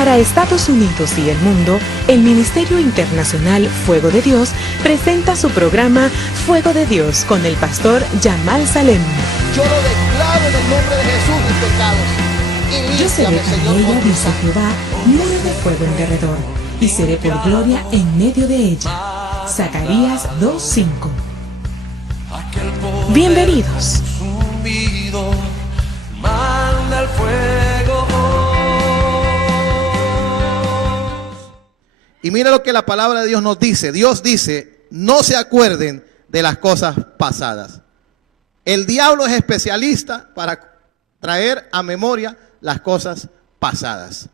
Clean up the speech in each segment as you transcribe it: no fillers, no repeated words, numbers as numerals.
Para Estados Unidos y el mundo, el Ministerio Internacional Fuego de Dios presenta su programa Fuego de Dios con el pastor Yamal Salem. Yo lo declaro en el nombre de Jesús, mis pecados. Yo seré con ella, dice Jehová, muro de fuego en derredor, y seré por gloria en medio de ella. Zacarías 2:5. Bienvenidos. Manda el fuego. Y mira lo que la palabra de Dios nos dice. Dios dice, no se acuerden de las cosas pasadas. El diablo es especialista para traer a memoria las cosas pasadas.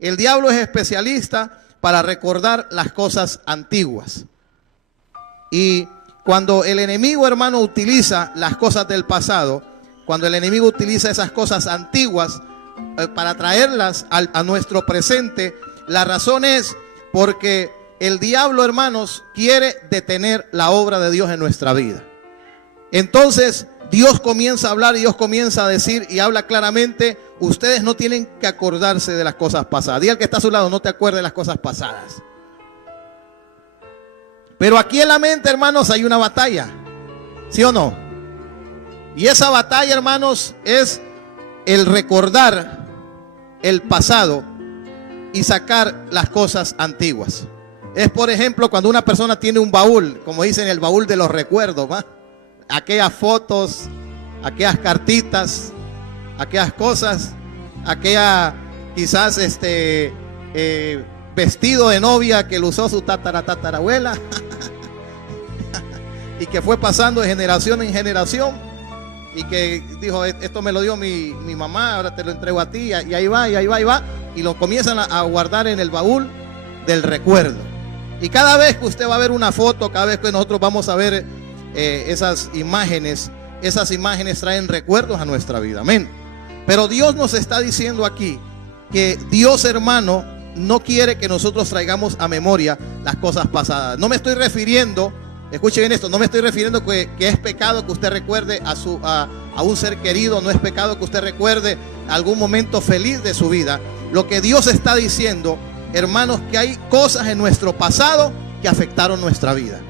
El diablo es especialista para recordar las cosas antiguas. Y cuando el enemigo, hermano, utiliza las cosas del pasado, cuando el enemigo utiliza esas cosas antiguas para traerlas a nuestro presente, la razón es porque el diablo, hermanos, quiere detener la obra de Dios en nuestra vida. Entonces Dios comienza a hablar y Dios comienza a decir y habla claramente: ustedes no tienen que acordarse de las cosas pasadas. Diga al que está a su lado, no te acuerdes de las cosas pasadas. Pero aquí en la mente, hermanos, hay una batalla, ¿sí o no? Y esa batalla, hermanos, es el recordar el pasado y sacar las cosas antiguas. Es, por ejemplo, cuando una persona tiene un baúl, como dicen, el baúl de los recuerdos, ¿va? Aquellas fotos, aquellas cartitas, aquellas cosas, aquella quizás vestido de novia que lo usó su tatarabuela y que fue pasando de generación en generación y que dijo: esto me lo dio mi mamá, ahora te lo entrego a ti, y ahí va, y ahí va, y va, y lo comienzan a guardar en el baúl del recuerdo. Y cada vez que usted va a ver una foto, cada vez que nosotros vamos a ver esas imágenes traen recuerdos a nuestra vida, amén. Pero Dios nos está diciendo aquí que Dios, hermano, no quiere que nosotros traigamos a memoria las cosas pasadas. No me estoy refiriendo, escuche bien esto, no me estoy refiriendo que es pecado que usted recuerde a un ser querido, no es pecado que usted recuerde algún momento feliz de su vida. Lo que Dios está diciendo, hermanos, que hay cosas en nuestro pasado que afectaron nuestra vida.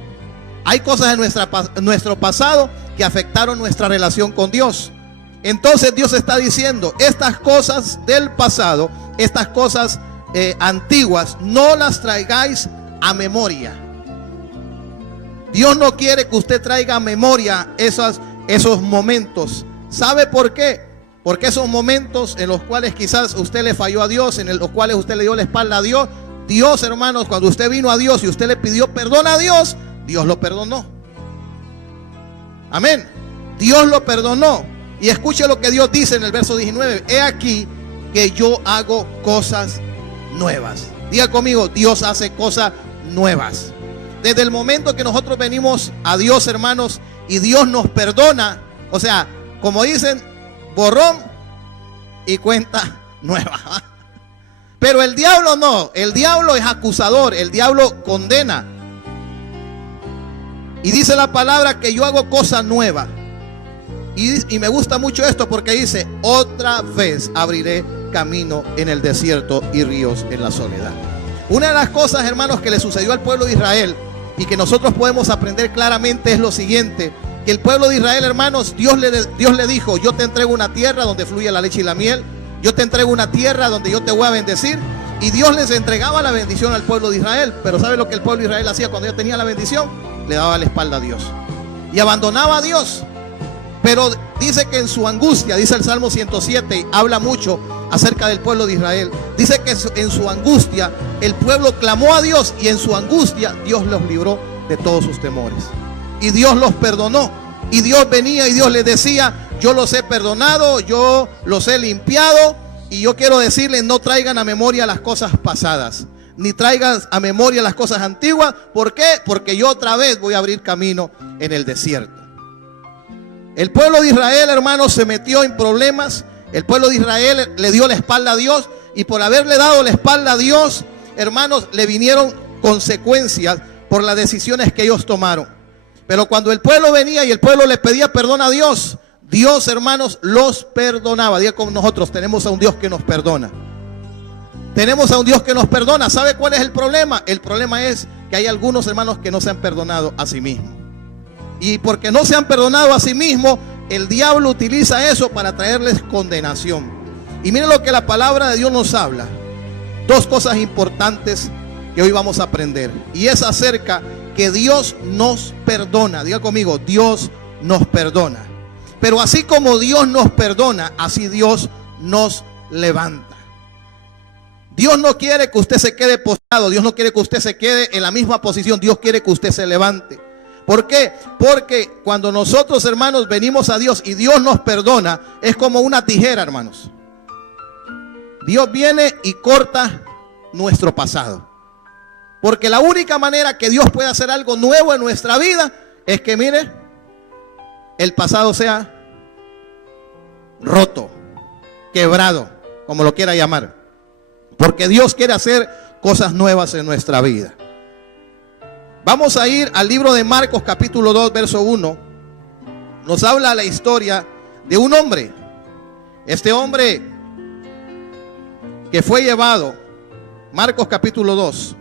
Hay cosas en nuestro pasado que afectaron nuestra relación con Dios. Entonces Dios está diciendo: estas cosas del pasado, estas cosas antiguas, no las traigáis a memoria. Dios no quiere que usted traiga a memoria esos momentos. ¿Sabe por qué? Porque esos momentos en los cuales quizás usted le falló a Dios, en los cuales usted le dio la espalda a Dios, Dios, hermanos, cuando usted vino a Dios y usted le pidió perdón a Dios, Dios lo perdonó. Amén. Dios lo perdonó. Y escuche lo que Dios dice en el verso 19: he aquí que yo hago cosas nuevas. Diga conmigo: Dios hace cosas nuevas. Desde el momento que nosotros venimos a Dios, hermanos, y Dios nos perdona, o sea, como dicen, borrón y cuenta nueva. Pero el diablo no, el diablo es acusador, el diablo condena. Y dice la palabra que yo hago cosas nuevas. Y me gusta mucho esto porque dice: otra vez abriré camino en el desierto y ríos en la soledad. Una de las cosas, hermanos, que le sucedió al pueblo de Israel y que nosotros podemos aprender claramente es lo siguiente: que el pueblo de Israel, hermanos, Dios le dijo: yo te entrego una tierra donde fluye la leche y la miel, yo te entrego una tierra donde yo te voy a bendecir. Y Dios les entregaba la bendición al pueblo de Israel. Pero ¿sabe lo que el pueblo de Israel hacía cuando ya tenía la bendición? Le daba la espalda a Dios y abandonaba a Dios. Pero dice que en su angustia, dice el Salmo 107, habla mucho acerca del pueblo de Israel. Dice que en su angustia el pueblo clamó a Dios, y en su angustia Dios los libró de todos sus temores. Y Dios los perdonó. Y Dios venía y Dios les decía: yo los he perdonado, yo los he limpiado. Y yo quiero decirles: no traigan a memoria las cosas pasadas, ni traigan a memoria las cosas antiguas. ¿Por qué? Porque yo otra vez voy a abrir camino en el desierto. El pueblo de Israel, hermanos, se metió en problemas. El pueblo de Israel le dio la espalda a Dios, y por haberle dado la espalda a Dios, hermanos, le vinieron consecuencias por las decisiones que ellos tomaron. Pero cuando el pueblo venía y el pueblo le pedía perdón a Dios, Dios, hermanos, los perdonaba. Diga con nosotros: tenemos a un Dios que nos perdona. Tenemos a un Dios que nos perdona. ¿Sabe cuál es el problema? El problema es que hay algunos hermanos que no se han perdonado a sí mismos. Y porque no se han perdonado a sí mismos, el diablo utiliza eso para traerles condenación. Y miren lo que la palabra de Dios nos habla. Dos cosas importantes que hoy vamos a aprender. Y es acerca que Dios nos perdona. Diga conmigo, Dios nos perdona. Pero así como Dios nos perdona, así Dios nos levanta. Dios no quiere que usted se quede postrado. Dios no quiere que usted se quede en la misma posición. Dios quiere que usted se levante. ¿Por qué? Porque cuando nosotros, hermanos, venimos a Dios y Dios nos perdona, es como una tijera, hermanos. Dios viene y corta nuestro pasado. Porque la única manera que Dios puede hacer algo nuevo en nuestra vida es que, mire, el pasado sea roto, quebrado, como lo quiera llamar. Porque Dios quiere hacer cosas nuevas en nuestra vida. Vamos a ir al libro de Marcos capítulo 2 verso 1. Nos habla la historia de un hombre. Este hombre que fue llevado, Marcos capítulo 2.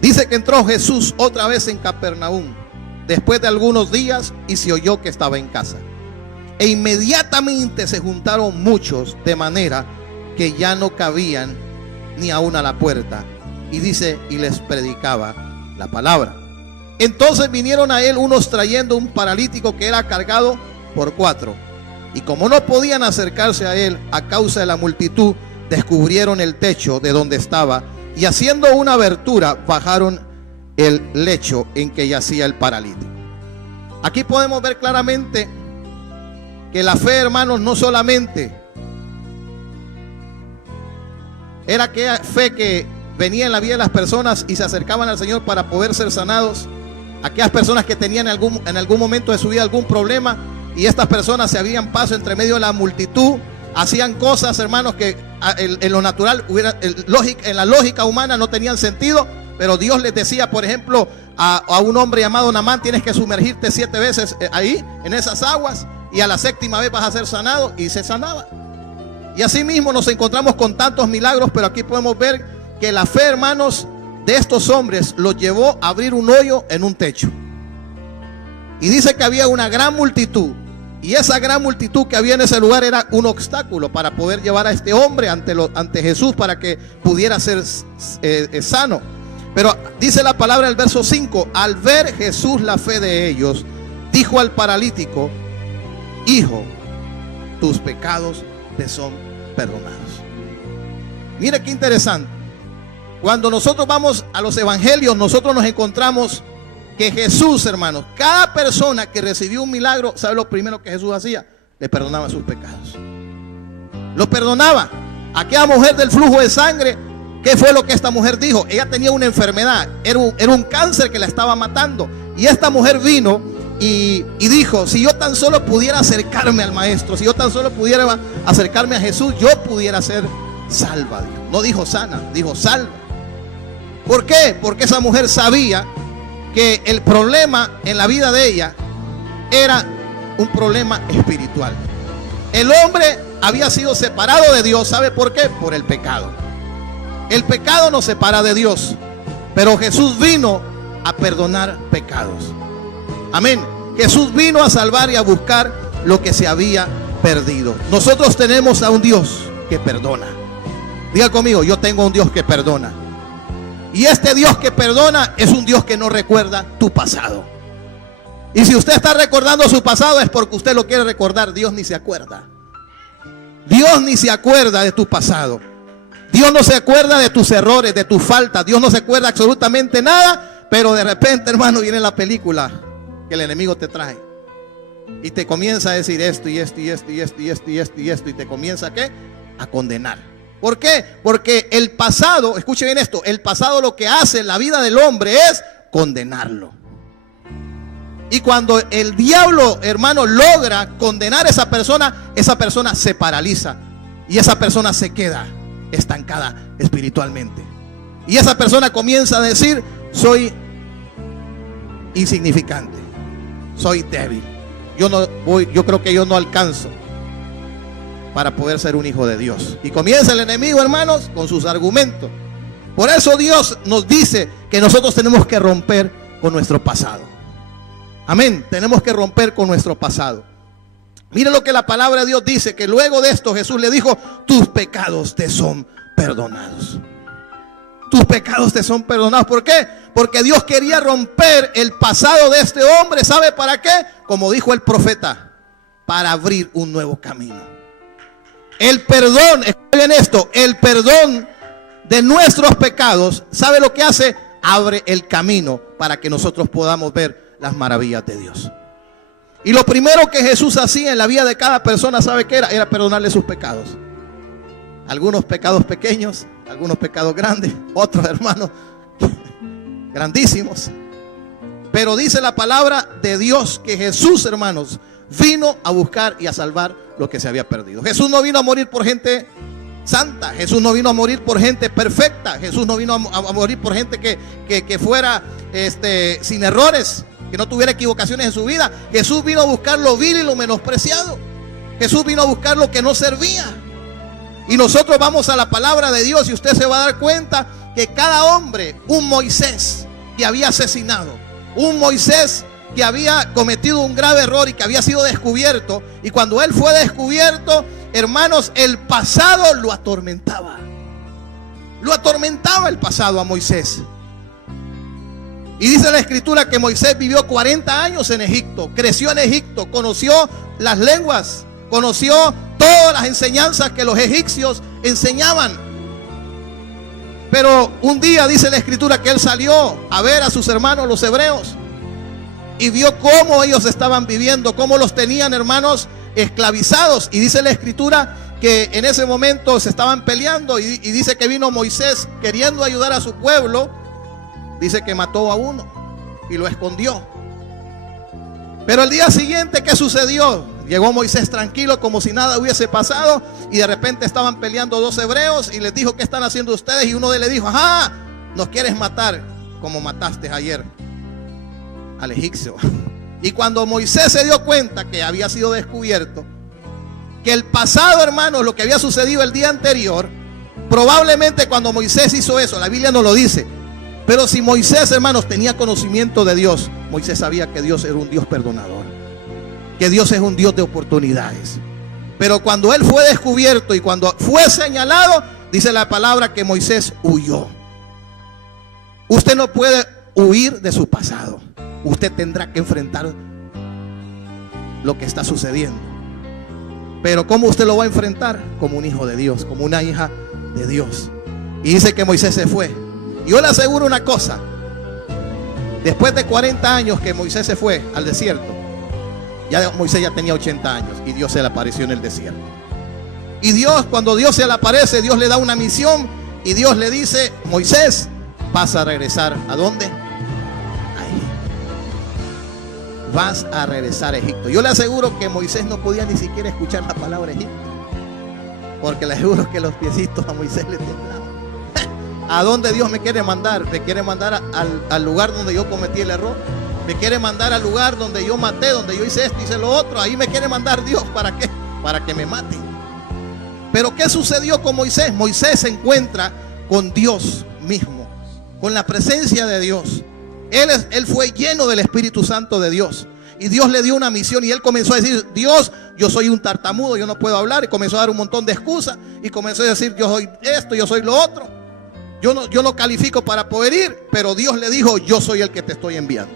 Dice que entró Jesús otra vez en Capernaum después de algunos días y se oyó que estaba en casa. E inmediatamente se juntaron muchos de manera que ya no cabían ni aún a la puerta. Y dice, y les predicaba la palabra. Entonces vinieron a él unos trayendo un paralítico que era cargado por 4. Y como no podían acercarse a él a causa de la multitud, descubrieron el techo de donde estaba y haciendo una abertura bajaron el lecho en que yacía el paralítico. Aquí podemos ver claramente que la fe, hermanos, no solamente era aquella fe que venía en la vida de las personas y se acercaban al Señor para poder ser sanados. Aquellas personas que tenían en algún momento de su vida algún problema y estas personas se abrían paso entre medio de la multitud, hacían cosas, hermanos, que en lo natural, en la lógica humana no tenían sentido, pero Dios les decía, por ejemplo, a un hombre llamado Naamán, tienes que sumergirte 7 veces ahí, en esas aguas, y a la 7ª vez vas a ser sanado, y se sanaba. Y así mismo nos encontramos con tantos milagros, pero aquí podemos ver que la fe, hermanos, de estos hombres los llevó a abrir un hoyo en un techo. Y dice que había una gran multitud, y esa gran multitud que había en ese lugar era un obstáculo para poder llevar a este hombre ante Jesús para que pudiera ser sano. Pero dice la palabra en el verso 5, al ver Jesús la fe de ellos, dijo al paralítico, hijo, tus pecados te son perdonados. Mire qué interesante. Cuando nosotros vamos a los evangelios, nosotros nos encontramos que Jesús, hermanos, cada persona que recibió un milagro, ¿sabe lo primero que Jesús hacía? Le perdonaba sus pecados. Lo perdonaba. Aquella mujer del flujo de sangre, ¿qué fue lo que esta mujer dijo? Ella tenía una enfermedad, era un cáncer que la estaba matando. Y esta mujer vino y dijo, si yo tan solo pudiera acercarme al maestro, si yo tan solo pudiera acercarme a Jesús, yo pudiera ser salva. No dijo sana, dijo salva. ¿Por qué? Porque esa mujer sabía que el problema en la vida de ella era un problema espiritual. El hombre había sido separado de Dios. ¿Sabe por qué? Por el pecado. El pecado nos separa de Dios, pero Jesús vino a perdonar pecados. Amén. Jesús vino a salvar y a buscar lo que se había perdido. Nosotros tenemos a un Dios que perdona. Diga conmigo, yo tengo a un Dios que perdona. Y este Dios que perdona es un Dios que no recuerda tu pasado. Y si usted está recordando su pasado es porque usted lo quiere recordar. Dios ni se acuerda. Dios ni se acuerda de tu pasado. Dios no se acuerda de tus errores, de tus faltas. Dios no se acuerda absolutamente nada. Pero de repente, hermano, viene la película que el enemigo te trae. Y te comienza a decir esto y esto y esto y esto y esto y esto y esto. Y te comienza ¿qué? A condenar. ¿Por qué? Porque el pasado, escuche bien esto, el pasado lo que hace en la vida del hombre es condenarlo. Y cuando el diablo, hermano, logra condenar a esa persona se paraliza. Y esa persona se queda estancada espiritualmente. Y esa persona comienza a decir, soy insignificante, soy débil, yo creo que yo no alcanzo. para poder ser un hijo de Dios. Y comienza el enemigo, hermanos, con sus argumentos. Por eso Dios nos dice que nosotros tenemos que romper con nuestro pasado. Amén, tenemos que romper con nuestro pasado. Mire lo que la palabra de Dios dice, que luego de esto Jesús le dijo: tus pecados te son perdonados. Tus pecados te son perdonados. ¿Por qué? Porque Dios quería romper el pasado de este hombre. ¿Sabe para qué? Como dijo el profeta, para abrir un nuevo camino. El perdón, escuchen esto, el perdón de nuestros pecados, ¿sabe lo que hace? Abre el camino para que nosotros podamos ver las maravillas de Dios. Y lo primero que Jesús hacía en la vida de cada persona, ¿sabe qué era? Era perdonarle sus pecados. Algunos pecados pequeños, algunos pecados grandes, otros, hermanos, grandísimos. Pero dice la palabra de Dios que Jesús, hermanos, vino a buscar y a salvar lo que se había perdido. Jesús no vino a morir por gente santa. Jesús no vino a morir por gente perfecta. Jesús no vino a morir por gente que fuera sin errores, que no tuviera equivocaciones en su vida. Jesús vino a buscar lo vil y lo menospreciado. Jesús vino a buscar lo que no servía. Y nosotros vamos a la palabra de Dios y usted se va a dar cuenta que cada hombre, un Moisés que había asesinado, un Moisés que había cometido un grave error y que había sido descubierto, y cuando él fue descubierto, hermanos, el pasado lo atormentaba. Lo atormentaba el pasado a Moisés. Y dice la escritura que Moisés vivió 40 años en Egipto, creció en Egipto, conoció las lenguas, conoció todas las enseñanzas que los egipcios enseñaban. Pero un día dice la escritura que él salió a ver a sus hermanos los hebreos y vio cómo ellos estaban viviendo, cómo los tenían, hermanos, esclavizados. Y dice la escritura que en ese momento se estaban peleando y dice que vino Moisés queriendo ayudar a su pueblo. Dice que mató a uno y lo escondió. Pero el día siguiente, ¿qué sucedió? Llegó Moisés tranquilo, como si nada hubiese pasado, y de repente estaban peleando dos hebreos y les dijo: ¿qué están haciendo ustedes? Y uno de ellos le dijo: ajá, nos quieres matar como mataste ayer al egipcio. Y cuando Moisés se dio cuenta que había sido descubierto, que el pasado, hermanos, lo que había sucedido el día anterior, probablemente cuando Moisés hizo eso, la Biblia no lo dice, pero si Moisés, hermanos, tenía conocimiento de Dios, Moisés sabía que Dios era un Dios perdonador, que Dios es un Dios de oportunidades. Pero cuando él fue descubierto y cuando fue señalado, dice la palabra que Moisés huyó. Usted no puede huir de su pasado. Usted tendrá que enfrentar lo que está sucediendo. Pero ¿cómo usted lo va a enfrentar? Como un hijo de Dios, como una hija de Dios. Y dice que Moisés se fue. Y yo le aseguro una cosa: después de 40 años que Moisés se fue al desierto, Moisés ya tenía 80 años y Dios se le apareció en el desierto. Y Dios, cuando Dios se le aparece, Dios le da una misión y Dios le dice: Moisés, vas a regresar. ¿A dónde? Ahí. Vas a regresar a Egipto. Yo le aseguro que Moisés no podía ni siquiera escuchar la palabra Egipto, porque le aseguro que los piecitos a Moisés le temblaban. ¿A dónde Dios me quiere mandar? Me quiere mandar al lugar donde yo cometí el error. Me quiere mandar al lugar donde yo maté, donde yo hice esto, hice lo otro. Ahí me quiere mandar Dios. ¿Para qué? Para que me maten. Pero ¿qué sucedió con Moisés? Moisés se encuentra con Dios mismo, con la presencia de Dios. Él fue lleno del Espíritu Santo de Dios. Y Dios le dio una misión y él comenzó a decir: Dios, yo soy un tartamudo, yo no puedo hablar. Y comenzó a dar un montón de excusas. Y comenzó a decir: yo soy esto, yo soy lo otro. Yo no califico para poder ir. Pero Dios le dijo: yo soy el que te estoy enviando.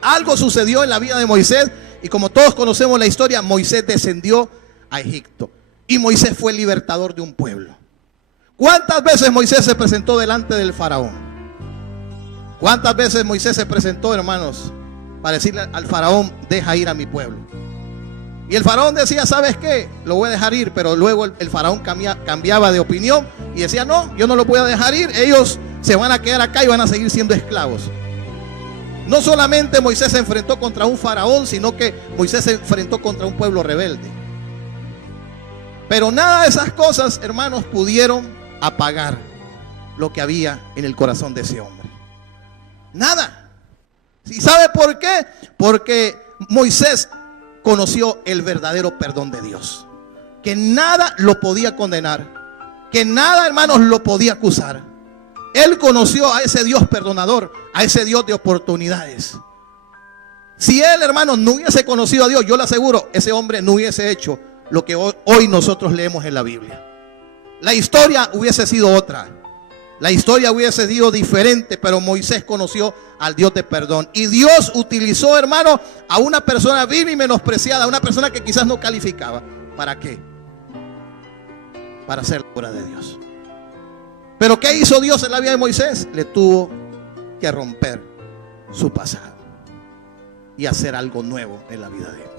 Algo sucedió en la vida de Moisés. Y como todos conocemos la historia, Moisés descendió a Egipto. Y Moisés fue el libertador de un pueblo. ¿Cuántas veces Moisés se presentó delante del faraón? ¿Cuántas veces Moisés se presentó, hermanos, para decirle al faraón: deja ir a mi pueblo? Y el faraón decía: ¿sabes qué? Lo voy a dejar ir. Pero luego el faraón cambiaba de opinión y decía: no, yo no lo voy a dejar ir. Ellos se van a quedar acá y van a seguir siendo esclavos. No solamente Moisés se enfrentó contra un faraón, sino que Moisés se enfrentó contra un pueblo rebelde. Pero nada de esas cosas, hermanos, pudieron apagar lo que había en el corazón de ese hombre. Nada. ¿Y sabe por qué? Porque Moisés conoció el verdadero perdón de Dios. que nada lo podía condenar, que nada, hermanos, lo podía acusar. Él conoció a ese Dios perdonador, a ese Dios de oportunidades. Si él, hermanos, no hubiese conocido a Dios, yo le aseguro, ese hombre no hubiese hecho lo que hoy nosotros leemos en la Biblia. La historia hubiese sido otra. La historia hubiese sido diferente, pero Moisés conoció al Dios de perdón. Y Dios utilizó, hermano, a una persona vil y menospreciada, a una persona que quizás no calificaba. ¿Para qué? Para hacer la obra de Dios. Pero ¿qué hizo Dios en la vida de Moisés? Le tuvo que romper su pasado y hacer algo nuevo en la vida de él.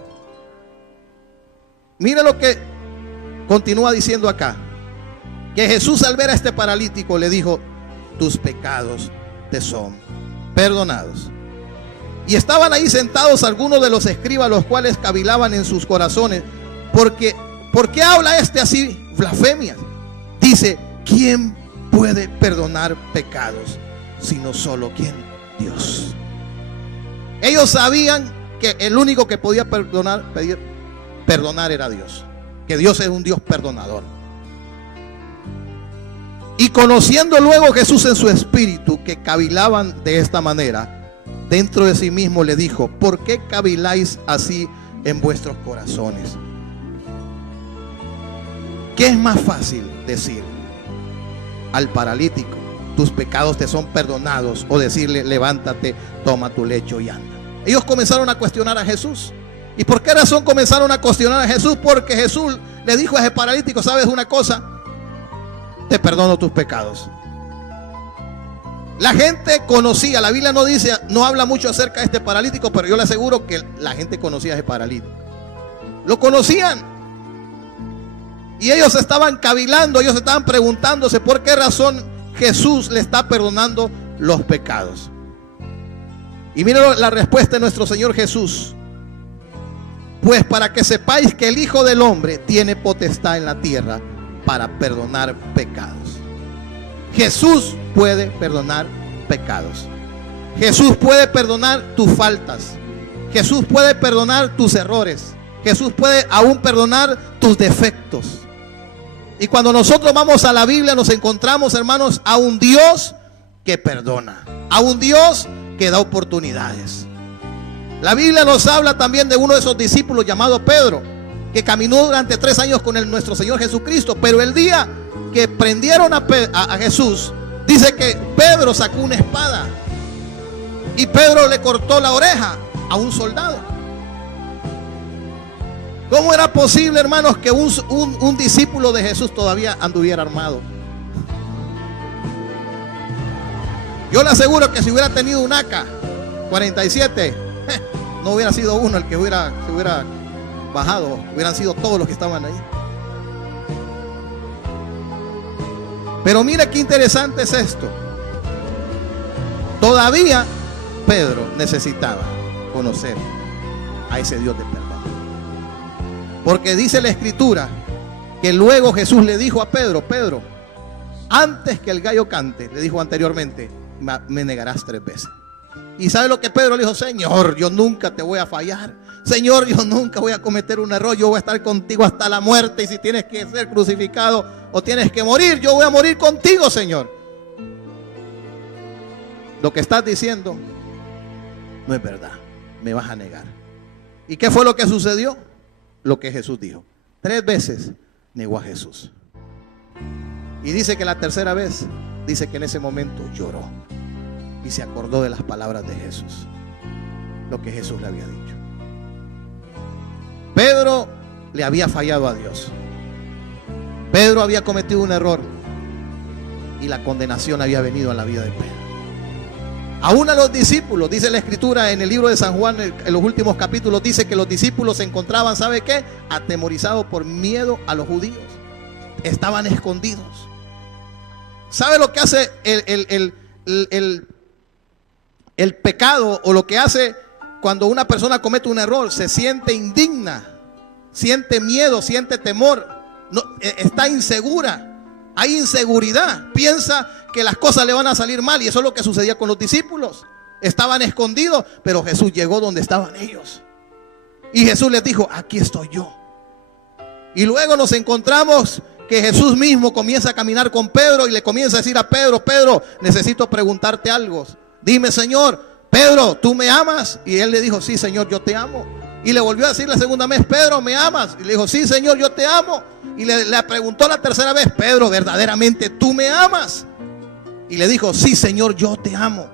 Mira lo que continúa diciendo acá. Que Jesús, al ver a este paralítico, le dijo: tus pecados te son perdonados. Y estaban ahí sentados algunos de los escribas, los cuales cavilaban en sus corazones, porque ¿por qué habla este así blasfemias? Dice: ¿quién puede perdonar pecados sino solo quién? Dios. Ellos sabían que el único que podía perdonar era Dios, que Dios es un Dios perdonador. Y conociendo luego Jesús en su espíritu que cavilaban de esta manera, dentro de sí mismo le dijo: ¿por qué caviláis así en vuestros corazones? ¿Qué es más fácil decir al paralítico: tus pecados te son perdonados, o decirle: levántate, toma tu lecho y anda? Ellos comenzaron a cuestionar a Jesús. ¿Y por qué razón comenzaron a cuestionar a Jesús? Porque Jesús le dijo a ese paralítico: ¿sabes una cosa? Te perdono tus pecados. La gente conocía, la Biblia no dice, no habla mucho acerca de este paralítico, pero yo le aseguro que la gente conocía a ese paralítico. Lo conocían. Y ellos estaban cavilando, ellos estaban preguntándose por qué razón Jesús le está perdonando los pecados. Y miren la respuesta de nuestro Señor Jesús: pues para que sepáis que el Hijo del Hombre tiene potestad en la tierra para perdonar pecados. Jesús puede perdonar pecados. Jesús puede perdonar tus faltas. Jesús puede perdonar tus errores. Jesús puede aún perdonar tus defectos. Y cuando nosotros vamos a la Biblia, nos encontramos, hermanos, a un Dios que perdona, a un Dios que da oportunidades. La Biblia nos habla también de uno de esos discípulos llamado Pedro, que caminó durante 3 años con nuestro Señor Jesucristo. Pero el día que prendieron a Jesús, dice que Pedro sacó una espada y Pedro le cortó la oreja a un soldado. ¿Cómo era posible, hermanos, que un discípulo de Jesús todavía anduviera armado? Yo le aseguro que si hubiera tenido un AK-47, no hubiera sido uno el que se hubiera bajado, hubieran sido todos los que estaban ahí. Pero mira qué interesante es esto. Todavía Pedro necesitaba conocer a ese Dios de perdón. Porque dice la Escritura que luego Jesús le dijo a Pedro: Pedro, antes que el gallo cante, le dijo anteriormente, me negarás 3 veces. ¿Y sabe lo que Pedro le dijo? Señor, yo nunca te voy a fallar. Señor, yo nunca voy a cometer un error. Yo voy a estar contigo hasta la muerte. Y si tienes que ser crucificado o tienes que morir, yo voy a morir contigo, Señor. Lo que estás diciendo no es verdad. Me vas a negar. ¿Y qué fue lo que sucedió? Lo que Jesús dijo. 3 veces negó a Jesús. Y dice que la tercera vez, dice que en ese momento lloró y se acordó de las palabras de Jesús, lo que Jesús le había dicho. Pedro le había fallado a Dios. Pedro había cometido un error y la condenación había venido a la vida de Pedro. Aún a los discípulos, dice la Escritura en el libro de San Juan, en los últimos capítulos, dice que los discípulos se encontraban, ¿sabe qué? Atemorizados por miedo a los judíos. Estaban escondidos. ¿Sabe lo que hace el pecado, o lo que hace cuando una persona comete un error? Se siente indigna, siente miedo, siente temor, no, está insegura. Hay inseguridad, piensa que las cosas le van a salir mal. Y eso es lo que sucedía con los discípulos. Estaban escondidos, pero Jesús llegó donde estaban ellos. Y Jesús les dijo: aquí estoy yo. Y luego nos encontramos que Jesús mismo comienza a caminar con Pedro y le comienza a decir a Pedro: Pedro, necesito preguntarte algo. Dime, Señor. Pedro, ¿tú me amas? Y él le dijo: sí, Señor, yo te amo. Y le volvió a decir la segunda vez: Pedro, ¿me amas? Y le dijo: sí, Señor, yo te amo. Y le preguntó la tercera vez: Pedro, ¿verdaderamente tú me amas? Y le dijo: sí, Señor, yo te amo.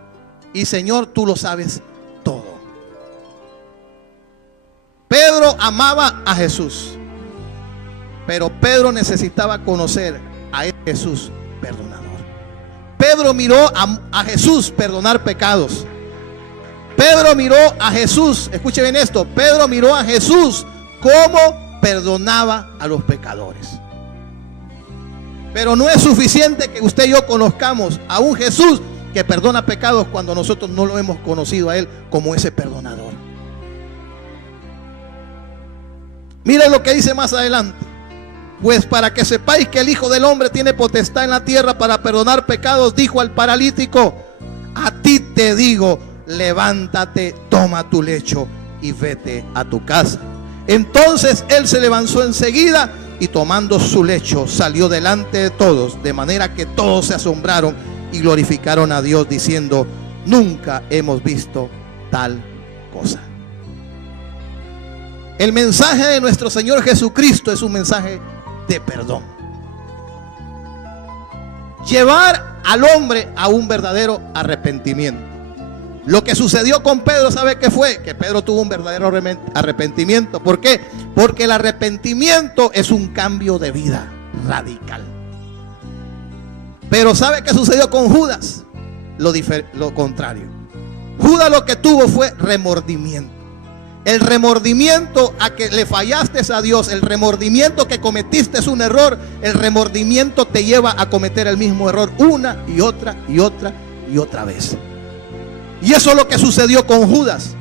Y Señor, tú lo sabes todo. Pedro amaba a Jesús, pero Pedro necesitaba conocer a ese Jesús perdonador. Pedro miró a Jesús perdonar pecados. Pedro miró a Jesús, escuche bien esto, Pedro miró a Jesús cómo perdonaba a los pecadores. Pero no es suficiente que usted y yo conozcamos a un Jesús que perdona pecados cuando nosotros no lo hemos conocido a Él como ese perdonador. Miren lo que dice más adelante: pues para que sepáis que el Hijo del Hombre tiene potestad en la tierra para perdonar pecados, dijo al paralítico: a ti te digo, levántate, toma tu lecho y vete a tu casa. Entonces él se levantó enseguida y tomando su lecho salió delante de todos, de manera que todos se asombraron y glorificaron a Dios diciendo: nunca hemos visto tal cosa. El mensaje de nuestro Señor Jesucristo es un mensaje de perdón. Llevar al hombre a un verdadero arrepentimiento. Lo que sucedió con Pedro, ¿sabe qué fue? Que Pedro tuvo un verdadero arrepentimiento. ¿Por qué? Porque el arrepentimiento es un cambio de vida radical. Pero ¿sabe qué sucedió con Judas? Lo contrario. Judas lo que tuvo fue remordimiento. El remordimiento a que le fallaste a Dios, el remordimiento que cometiste es un error, el remordimiento te lleva a cometer el mismo error una y otra y otra y otra vez. Y eso es lo que sucedió con Judas.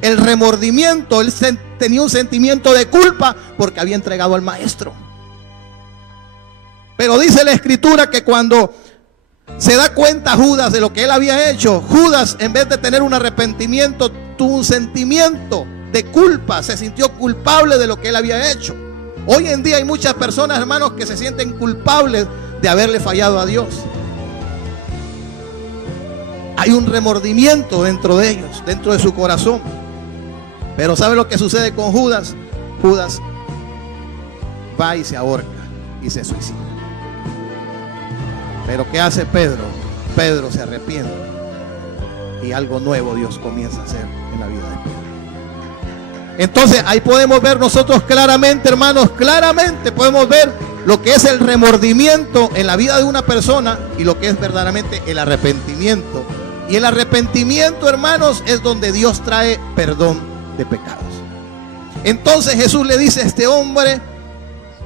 El remordimiento, él tenía un sentimiento de culpa porque había entregado al maestro. Pero dice la escritura que cuando se da cuenta Judas de lo que él había hecho, Judas, en vez de tener un arrepentimiento, tuvo un sentimiento de culpa, se sintió culpable de lo que él había hecho. Hoy en día hay muchas personas, hermanos, que se sienten culpables de haberle fallado a Dios. Hay un remordimiento dentro de ellos, dentro de su corazón. Pero ¿sabe lo que sucede con Judas? Judas va y se ahorca y se suicida. Pero ¿qué hace Pedro? Pedro se arrepiente y algo nuevo Dios comienza a hacer en la vida de Pedro. Entonces ahí podemos ver nosotros claramente, hermanos, claramente podemos ver lo que es el remordimiento en la vida de una persona y lo que es verdaderamente el arrepentimiento. Y el arrepentimiento, hermanos, es donde Dios trae perdón de pecados. Entonces Jesús le dice a este hombre: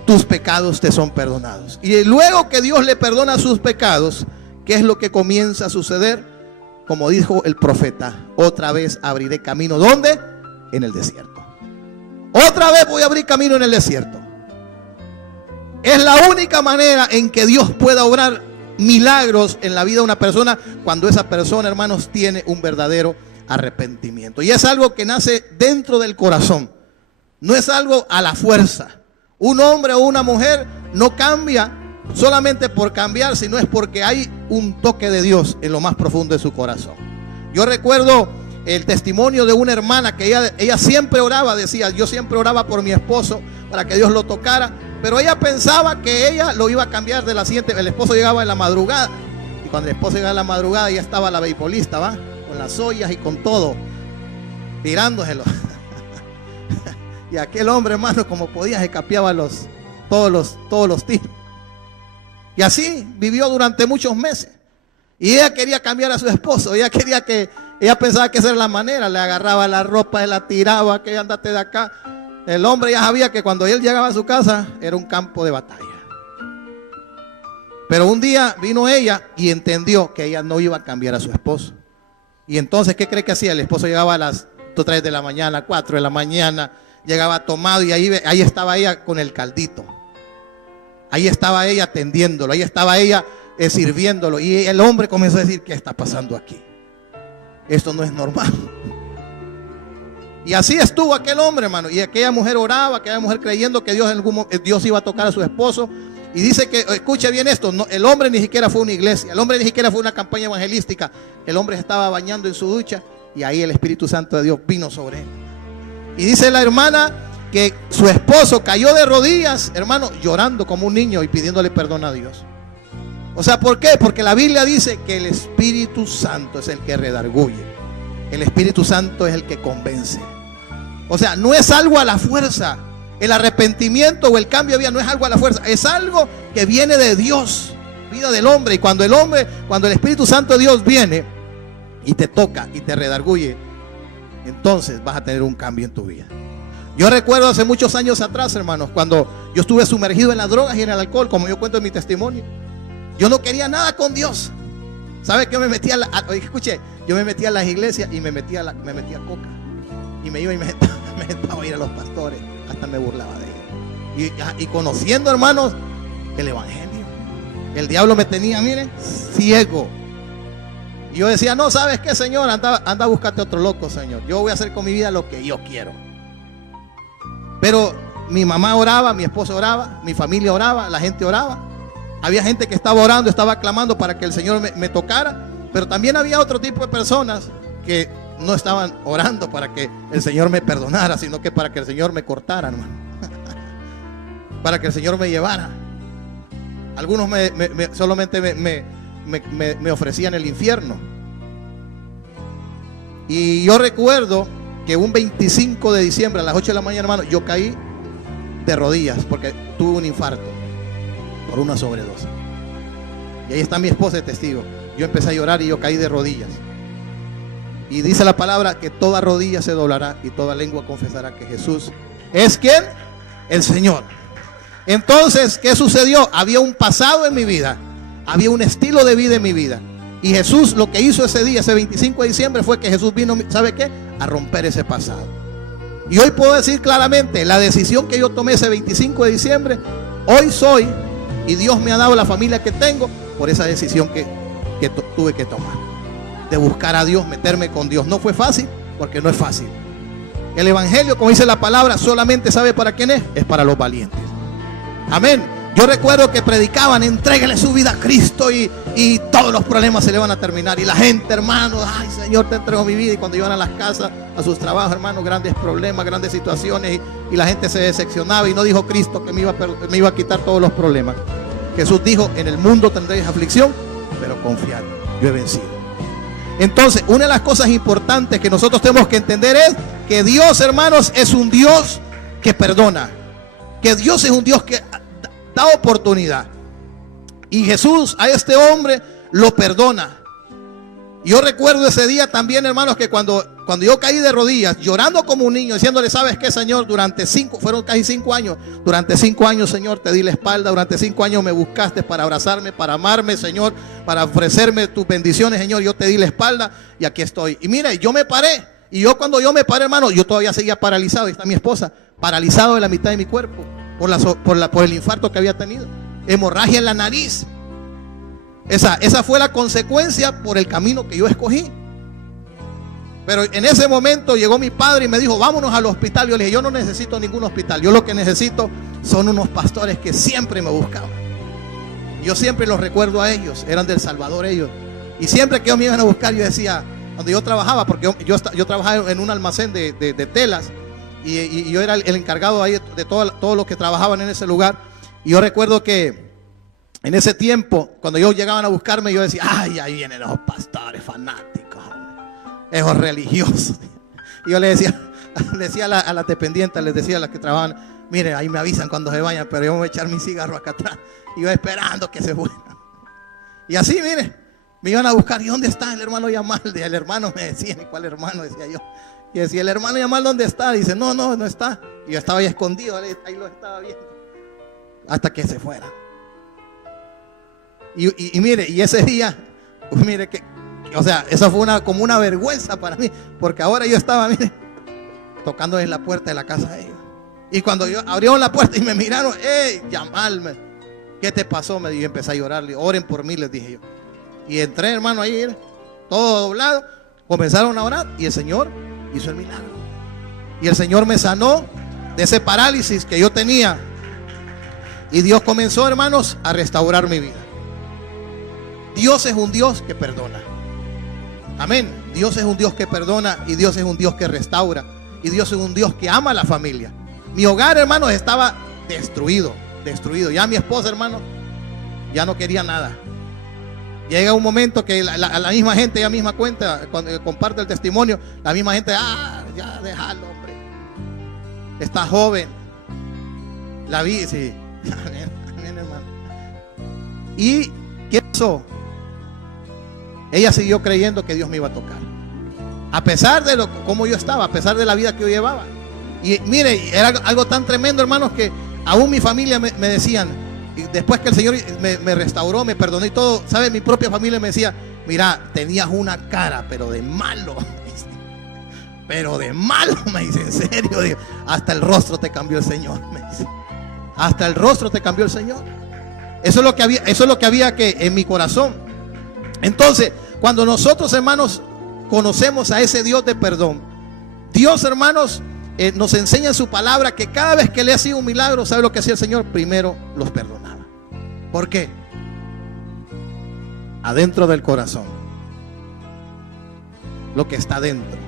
tus pecados te son perdonados. Y luego que Dios le perdona sus pecados, ¿qué es lo que comienza a suceder? Como dijo el profeta: otra vez abriré camino. ¿Dónde? En el desierto. Otra vez voy a abrir camino en el desierto. Es la única manera en que Dios pueda obrar milagros en la vida de una persona, cuando esa persona, hermanos, tiene un verdadero arrepentimiento. Y es algo que nace dentro del corazón. No es algo a la fuerza. Un hombre o una mujer no cambia solamente por cambiar, sino es porque hay un toque de Dios en lo más profundo de su corazón. Yo recuerdo el testimonio de una hermana que ella siempre oraba, decía: yo siempre oraba por mi esposo para que Dios lo tocara, pero ella pensaba que ella lo iba a cambiar de la siguiente. El esposo llegaba en la madrugada, y cuando el esposo llegaba en la madrugada ya estaba la beisbolista, ¿va? Con las ollas y con todo, tirándoselo. Y aquel hombre, hermano, como podía, se capeaba todos los tiros. Y así vivió durante muchos meses. Y ella quería cambiar a su esposo. Ella pensaba que esa era la manera. Le agarraba la ropa, se la tiraba, que andate de acá. El hombre ya sabía que cuando él llegaba a su casa era un campo de batalla. Pero un día vino ella y entendió que ella no iba a cambiar a su esposo. Y entonces, ¿qué cree que hacía? El esposo llegaba a las 3 de la mañana, 4 de la mañana, llegaba tomado, y ahí estaba ella con el caldito. Ahí estaba ella atendiéndolo, ahí estaba ella sirviéndolo. Y el hombre comenzó a decir: ¿qué está pasando aquí? Esto no es normal. Y así estuvo aquel hombre, hermano. Y aquella mujer oraba, aquella mujer creyendo que Dios iba a tocar a su esposo. Y dice que, escuche bien esto, no, el hombre ni siquiera fue una iglesia, el hombre ni siquiera fue una campaña evangelística. El hombre estaba bañando en su ducha y ahí el Espíritu Santo de Dios vino sobre él. Y dice la hermana que su esposo cayó de rodillas, hermano, llorando como un niño y pidiéndole perdón a Dios. O sea, ¿por qué? Porque la Biblia dice que el Espíritu Santo es el que redarguye. El Espíritu Santo es el que convence. O sea, no es algo a la fuerza. El arrepentimiento o el cambio de vida no es algo a la fuerza. Es algo que viene de Dios, vida del hombre. Y cuando el Espíritu Santo de Dios viene y te toca y te redarguye, entonces vas a tener un cambio en tu vida. Yo recuerdo hace muchos años atrás, hermanos, cuando yo estuve sumergido en las drogas y en el alcohol, como yo cuento en mi testimonio. Yo no quería nada con Dios. ¿Sabe qué? Escuche, yo me metía a las iglesias y me metía coca. Y me iba y me sentaba a ir a los pastores. Hasta me burlaba de ellos. Y conociendo, hermanos, el evangelio, el diablo me tenía, miren, ciego. Y yo decía, no, ¿sabes qué, Señor? Anda a buscarte otro loco, Señor. Yo voy a hacer con mi vida lo que yo quiero. Pero mi mamá oraba, mi esposo oraba, mi familia oraba, la gente oraba. Había gente que estaba orando, estaba clamando para que el Señor me tocara. Pero también había otro tipo de personas que no estaban orando para que el Señor me perdonara, sino que para que el Señor me cortara, hermano. Para que el Señor me llevara. Algunos solamente me ofrecían el infierno. Y yo recuerdo que un 25 de diciembre a las 8 de la mañana, hermano, yo caí de rodillas porque tuve un infarto por una sobredosis. Y ahí está mi esposa de testigo. Yo empecé a llorar y yo caí de rodillas. Y dice la palabra que toda rodilla se doblará y toda lengua confesará que Jesús es ¿quién? El Señor. Entonces, ¿qué sucedió? Había un pasado en mi vida, había un estilo de vida en mi vida. Y Jesús lo que hizo ese día, ese 25 de diciembre, fue que Jesús vino, ¿sabe qué? A romper ese pasado. Y hoy puedo decir claramente, la decisión que yo tomé ese 25 de diciembre, hoy soy, y Dios me ha dado la familia que tengo, por esa decisión que tuve que tomar. De buscar a Dios, meterme con Dios. No fue fácil, porque no es fácil. El evangelio, como dice la palabra, solamente sabe para quién es para los valientes. Amén. Yo recuerdo que predicaban, entréguele su vida a Cristo y todos los problemas se le van a terminar. Y la gente, hermano, ay Señor, te entrego mi vida. Y cuando iban a las casas, a sus trabajos, hermano, grandes problemas, grandes situaciones. Y la gente se decepcionaba y no dijo Cristo que me iba a quitar todos los problemas. Jesús dijo, en el mundo tendréis aflicción, pero confiad, yo he vencido. Entonces, una de las cosas importantes que nosotros tenemos que entender es que Dios, hermanos, es un Dios que perdona. Que Dios es un Dios que da oportunidad. Y Jesús a este hombre lo perdona. Yo recuerdo ese día también, hermanos, que cuando yo caí de rodillas, llorando como un niño, diciéndole, ¿sabes qué, Señor? Fueron casi 5 años. Durante 5 años, Señor, te di la espalda. Durante 5 años me buscaste para abrazarme, para amarme, Señor, para ofrecerme tus bendiciones, Señor. Yo te di la espalda y aquí estoy. Y mire, yo me paré. Y cuando yo me paré, hermano, yo todavía seguía paralizado. Y está mi esposa, paralizado de la mitad de mi cuerpo por el infarto que había tenido. Hemorragia en la nariz. Esa fue la consecuencia por el camino que yo escogí. Pero en ese momento llegó mi padre y me dijo, vámonos al hospital. Yo le dije, yo no necesito ningún hospital. Yo lo que necesito son unos pastores que siempre me buscaban. Yo siempre los recuerdo a ellos. Eran del Salvador ellos. Y siempre que ellos me iban a buscar, yo decía, donde yo trabajaba, porque yo trabajaba en un almacén de telas. Y yo era el encargado ahí de todos los que trabajaban en ese lugar. Y yo recuerdo que en ese tiempo, cuando ellos llegaban a buscarme, yo decía, ay, ahí vienen los pastores fanáticos, esos religiosos. Y yo le decía a la dependiente, les decía a las que trabajaban, miren, ahí me avisan cuando se vayan, pero yo me voy a echar mi cigarro acá atrás. Y yo esperando que se fueran. Y así, miren, me iban a buscar. ¿Y dónde está el hermano Yamal? Y el hermano me decía, ¿y cuál hermano? Decía yo. Y decía, ¿el hermano Yamal dónde está? Dice, no está. Y yo estaba ahí escondido, ahí lo estaba viendo. Hasta que se fuera. Y mire, y ese día, mire que, o sea, eso fue como una vergüenza para mí, porque ahora yo estaba, mire, tocando en la puerta de la casa de ellos. Y cuando yo abrieron la puerta y me miraron, llamarme, ¿qué te pasó? Me dijo, y empecé a llorarle, oren por mí, les dije yo. Y entré, hermano, ahí, todo doblado, comenzaron a orar y el Señor hizo el milagro. Y el Señor me sanó de ese parálisis que yo tenía. Y Dios comenzó, hermanos, a restaurar mi vida. Dios es un Dios que perdona. Amén. Dios es un Dios que perdona y Dios es un Dios que restaura. Y Dios es un Dios que ama a la familia. Mi hogar, hermanos, estaba destruido. Ya mi esposa, hermano, ya no quería nada. Llega un momento que la misma gente, ella misma cuenta, cuando comparte el testimonio, la misma gente, ya déjalo, hombre. Está joven. La vi, sí. Amén, hermano. ¿Y qué pasó? Ella siguió creyendo que Dios me iba a tocar. A pesar de cómo yo estaba, a pesar de la vida que yo llevaba. Y mire, era algo tan tremendo, hermanos, que aún mi familia me decían, y después que el Señor me restauró, me perdonó y todo, ¿sabe? Mi propia familia me decía, mira, tenías una cara, pero de malo. Pero de malo, me dice, en serio. Digo, hasta el rostro te cambió el Señor, me dice. Hasta el rostro te cambió el Señor. Eso es lo que había que en mi corazón. Entonces, cuando nosotros, hermanos, conocemos a ese Dios de perdón, Dios, hermanos, nos enseña en su palabra que cada vez que le hacía un milagro, ¿sabe lo que hacía el Señor? Primero los perdonaba. ¿Por qué? Adentro del corazón, lo que está dentro.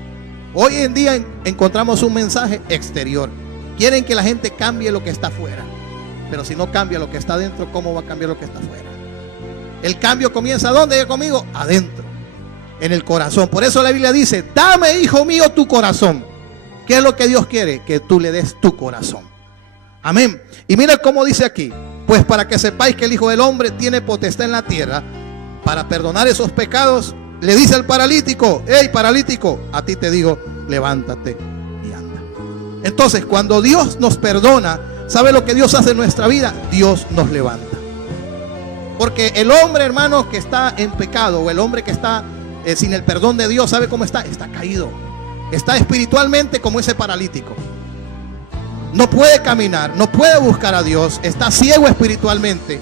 Hoy en día encontramos un mensaje exterior. Quieren que la gente cambie lo que está afuera, pero si no cambia lo que está dentro, ¿cómo va a cambiar lo que está afuera? El cambio comienza ¿dónde? Diga conmigo, adentro, en el corazón. Por eso la Biblia dice, dame, hijo mío, tu corazón. ¿Qué es lo que Dios quiere? Que tú le des tu corazón. Amén. Y mira cómo dice aquí, pues para que sepáis que el Hijo del Hombre tiene potestad en la tierra para perdonar esos pecados, le dice al paralítico, hey paralítico, a ti te digo, levántate y anda. Entonces, cuando Dios nos perdona, ¿sabe lo que Dios hace en nuestra vida? Dios nos levanta. Porque el hombre, hermano, que está en pecado, o el hombre que está sin el perdón de Dios, ¿sabe cómo está? Está caído. Está espiritualmente como ese paralítico. No puede caminar, no puede buscar a Dios, está ciego espiritualmente.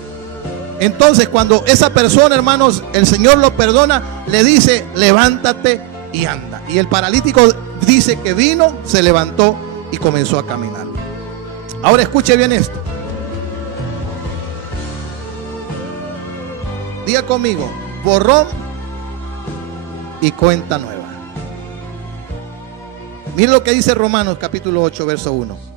Entonces, cuando esa persona, hermanos, el Señor lo perdona, le dice, levántate y anda. Y el paralítico dice que vino, se levantó y comenzó a caminar. Ahora escuche bien esto. Diga conmigo, borrón y cuenta nueva. Mire lo que dice Romanos capítulo 8, verso 1.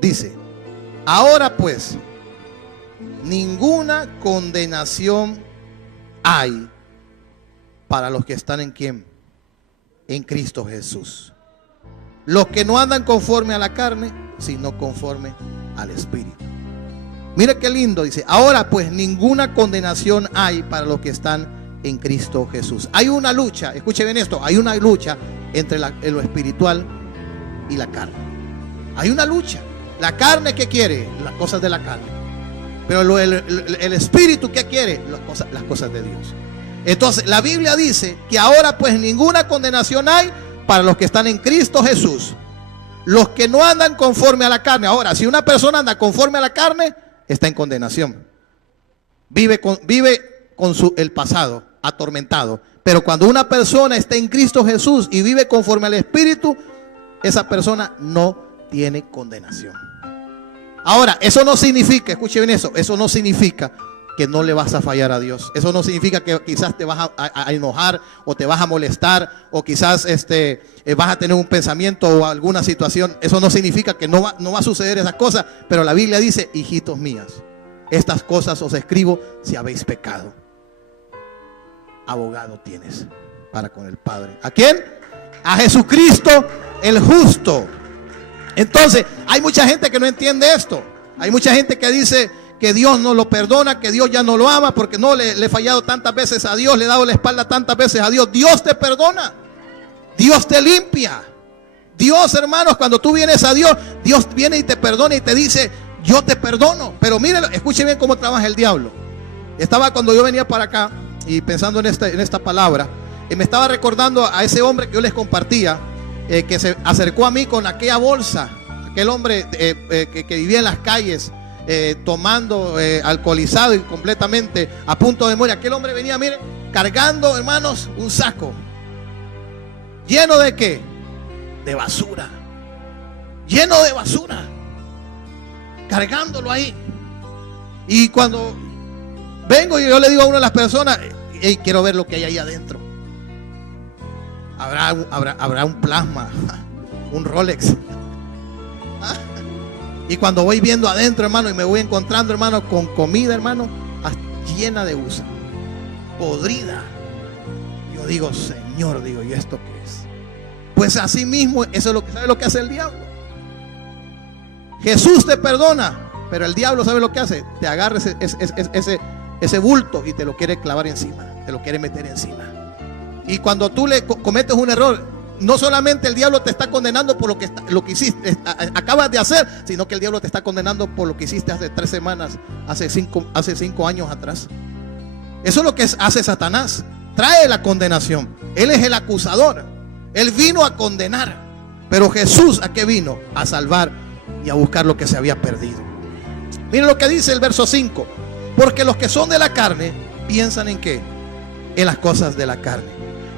Dice, ahora pues, ninguna condenación hay para los que están en ¿quién? En Cristo Jesús. Los que no andan conforme a la carne, sino conforme al Espíritu. Mira qué lindo, dice, ahora pues ninguna condenación hay para los que están en Cristo Jesús. Hay una lucha, escuche bien esto, hay una lucha entre lo espiritual y la carne. Hay una lucha. La carne, ¿qué quiere? Las cosas de la carne. Pero el espíritu, ¿qué quiere? Las cosas de Dios. Entonces la Biblia dice que ahora pues ninguna condenación hay para los que están en Cristo Jesús, los que no andan conforme a la carne. Ahora, si una persona anda conforme a la carne, está en condenación. Vive con el pasado atormentado. Pero cuando una persona está en Cristo Jesús y vive conforme al Espíritu, esa persona no tiene condenación. Ahora, eso no significa, escuche bien eso no significa que no le vas a fallar a Dios. Eso no significa que quizás te vas a enojar o te vas a molestar o quizás vas a tener un pensamiento o alguna situación. Eso no significa que no va a suceder esas cosas. Pero la Biblia dice, hijitos mías, estas cosas os escribo si habéis pecado. Abogado tienes para con el Padre. ¿A quién? A Jesucristo el justo. Entonces, hay mucha gente que no entiende esto. Hay mucha gente que dice que Dios no lo perdona, que Dios ya no lo ama porque no le he fallado tantas veces a Dios, le he dado la espalda tantas veces a Dios. Dios te perdona, Dios te limpia. Dios, hermanos, cuando tú vienes a Dios, Dios viene y te perdona y te dice, yo te perdono. Pero mire, escuche bien cómo trabaja el diablo. Estaba cuando yo venía para acá y pensando en esta palabra, y me estaba recordando a ese hombre que yo les compartía, que se acercó a mí con aquella bolsa, aquel hombre que vivía en las calles, tomando, alcoholizado y completamente a punto de morir. Aquel hombre venía, miren, cargando, hermanos, un saco lleno de ¿qué? De basura, lleno de basura, cargándolo ahí. Y cuando vengo y yo le digo a una de las personas, hey, quiero ver lo que hay ahí adentro. Habrá un plasma, un Rolex. Y cuando voy viendo adentro, hermano, y me voy encontrando, hermano, con comida, hermano, llena de gusano, podrida. Yo digo, Señor, digo, ¿y esto qué es? Pues así mismo, eso es lo que sabe lo que hace el diablo. Jesús te perdona, pero el diablo sabe lo que hace. Te agarra ese bulto y te lo quiere clavar encima, te lo quiere meter encima. Y cuando tú le cometes un error, no solamente el diablo te está condenando por lo que hiciste, acabas de hacer, sino que el diablo te está condenando por lo que hiciste hace 3 semanas, hace 5 años atrás. Eso es lo que hace Satanás. Trae la condenación. Él es el acusador. Él vino a condenar. Pero Jesús, ¿a qué vino? A salvar y a buscar lo que se había perdido. Miren lo que dice el verso 5. Porque los que son de la carne piensan en ¿qué? En las cosas de la carne.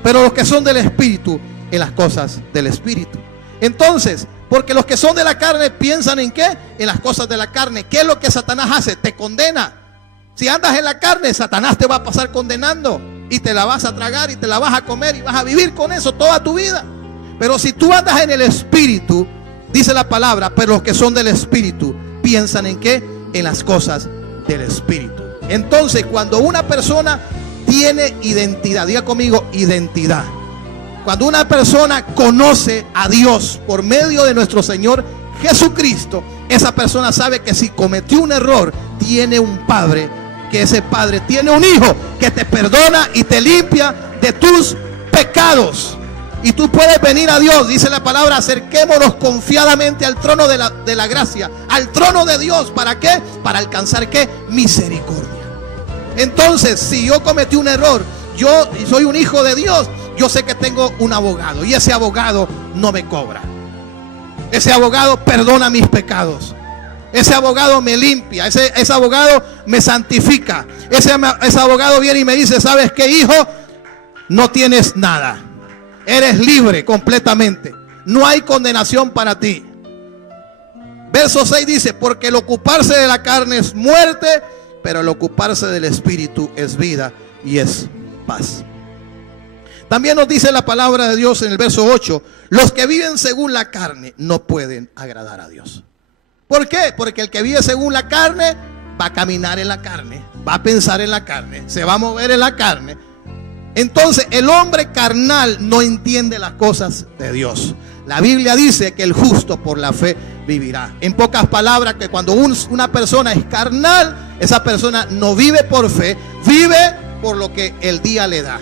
Pero los que son del Espíritu, en las cosas del Espíritu. Entonces, porque los que son de la carne piensan en ¿qué? En las cosas de la carne. ¿Qué es lo que Satanás hace? Te condena. Si andas en la carne, Satanás te va a pasar condenando y te la vas a tragar y te la vas a comer y vas a vivir con eso toda tu vida. Pero si tú andas en el Espíritu, dice la palabra, pero los que son del Espíritu piensan en ¿qué? En las cosas del Espíritu. Entonces, cuando una persona tiene identidad, diga conmigo, identidad. Cuando una persona conoce a Dios por medio de nuestro Señor Jesucristo, esa persona sabe que si cometió un error, tiene un padre, que ese padre tiene un hijo que te perdona y te limpia de tus pecados. Y tú puedes venir a Dios, dice la palabra, acerquémonos confiadamente al trono de la gracia, al trono de Dios. ¿Para qué? Para alcanzar ¿qué? Misericordia. Entonces, si yo cometí un error, yo soy un hijo de Dios, yo sé que tengo un abogado y ese abogado no me cobra. Ese abogado perdona mis pecados. Ese abogado me limpia. Ese abogado me santifica. Ese abogado viene y me dice, ¿sabes qué, hijo? No tienes nada. Eres libre completamente. No hay condenación para ti. Verso 6 dice, porque el ocuparse de la carne es muerte, pero el ocuparse del Espíritu es vida y es paz. También nos dice la palabra de Dios en el verso 8, los que viven según la carne no pueden agradar a Dios. ¿Por qué? Porque el que vive según la carne va a caminar en la carne, va a pensar en la carne, se va a mover en la carne. Entonces el hombre carnal no entiende las cosas de Dios. La Biblia dice que el justo por la fe vivirá. En pocas palabras, que cuando una persona es carnal, esa persona no vive por fe, vive por lo que el día le da.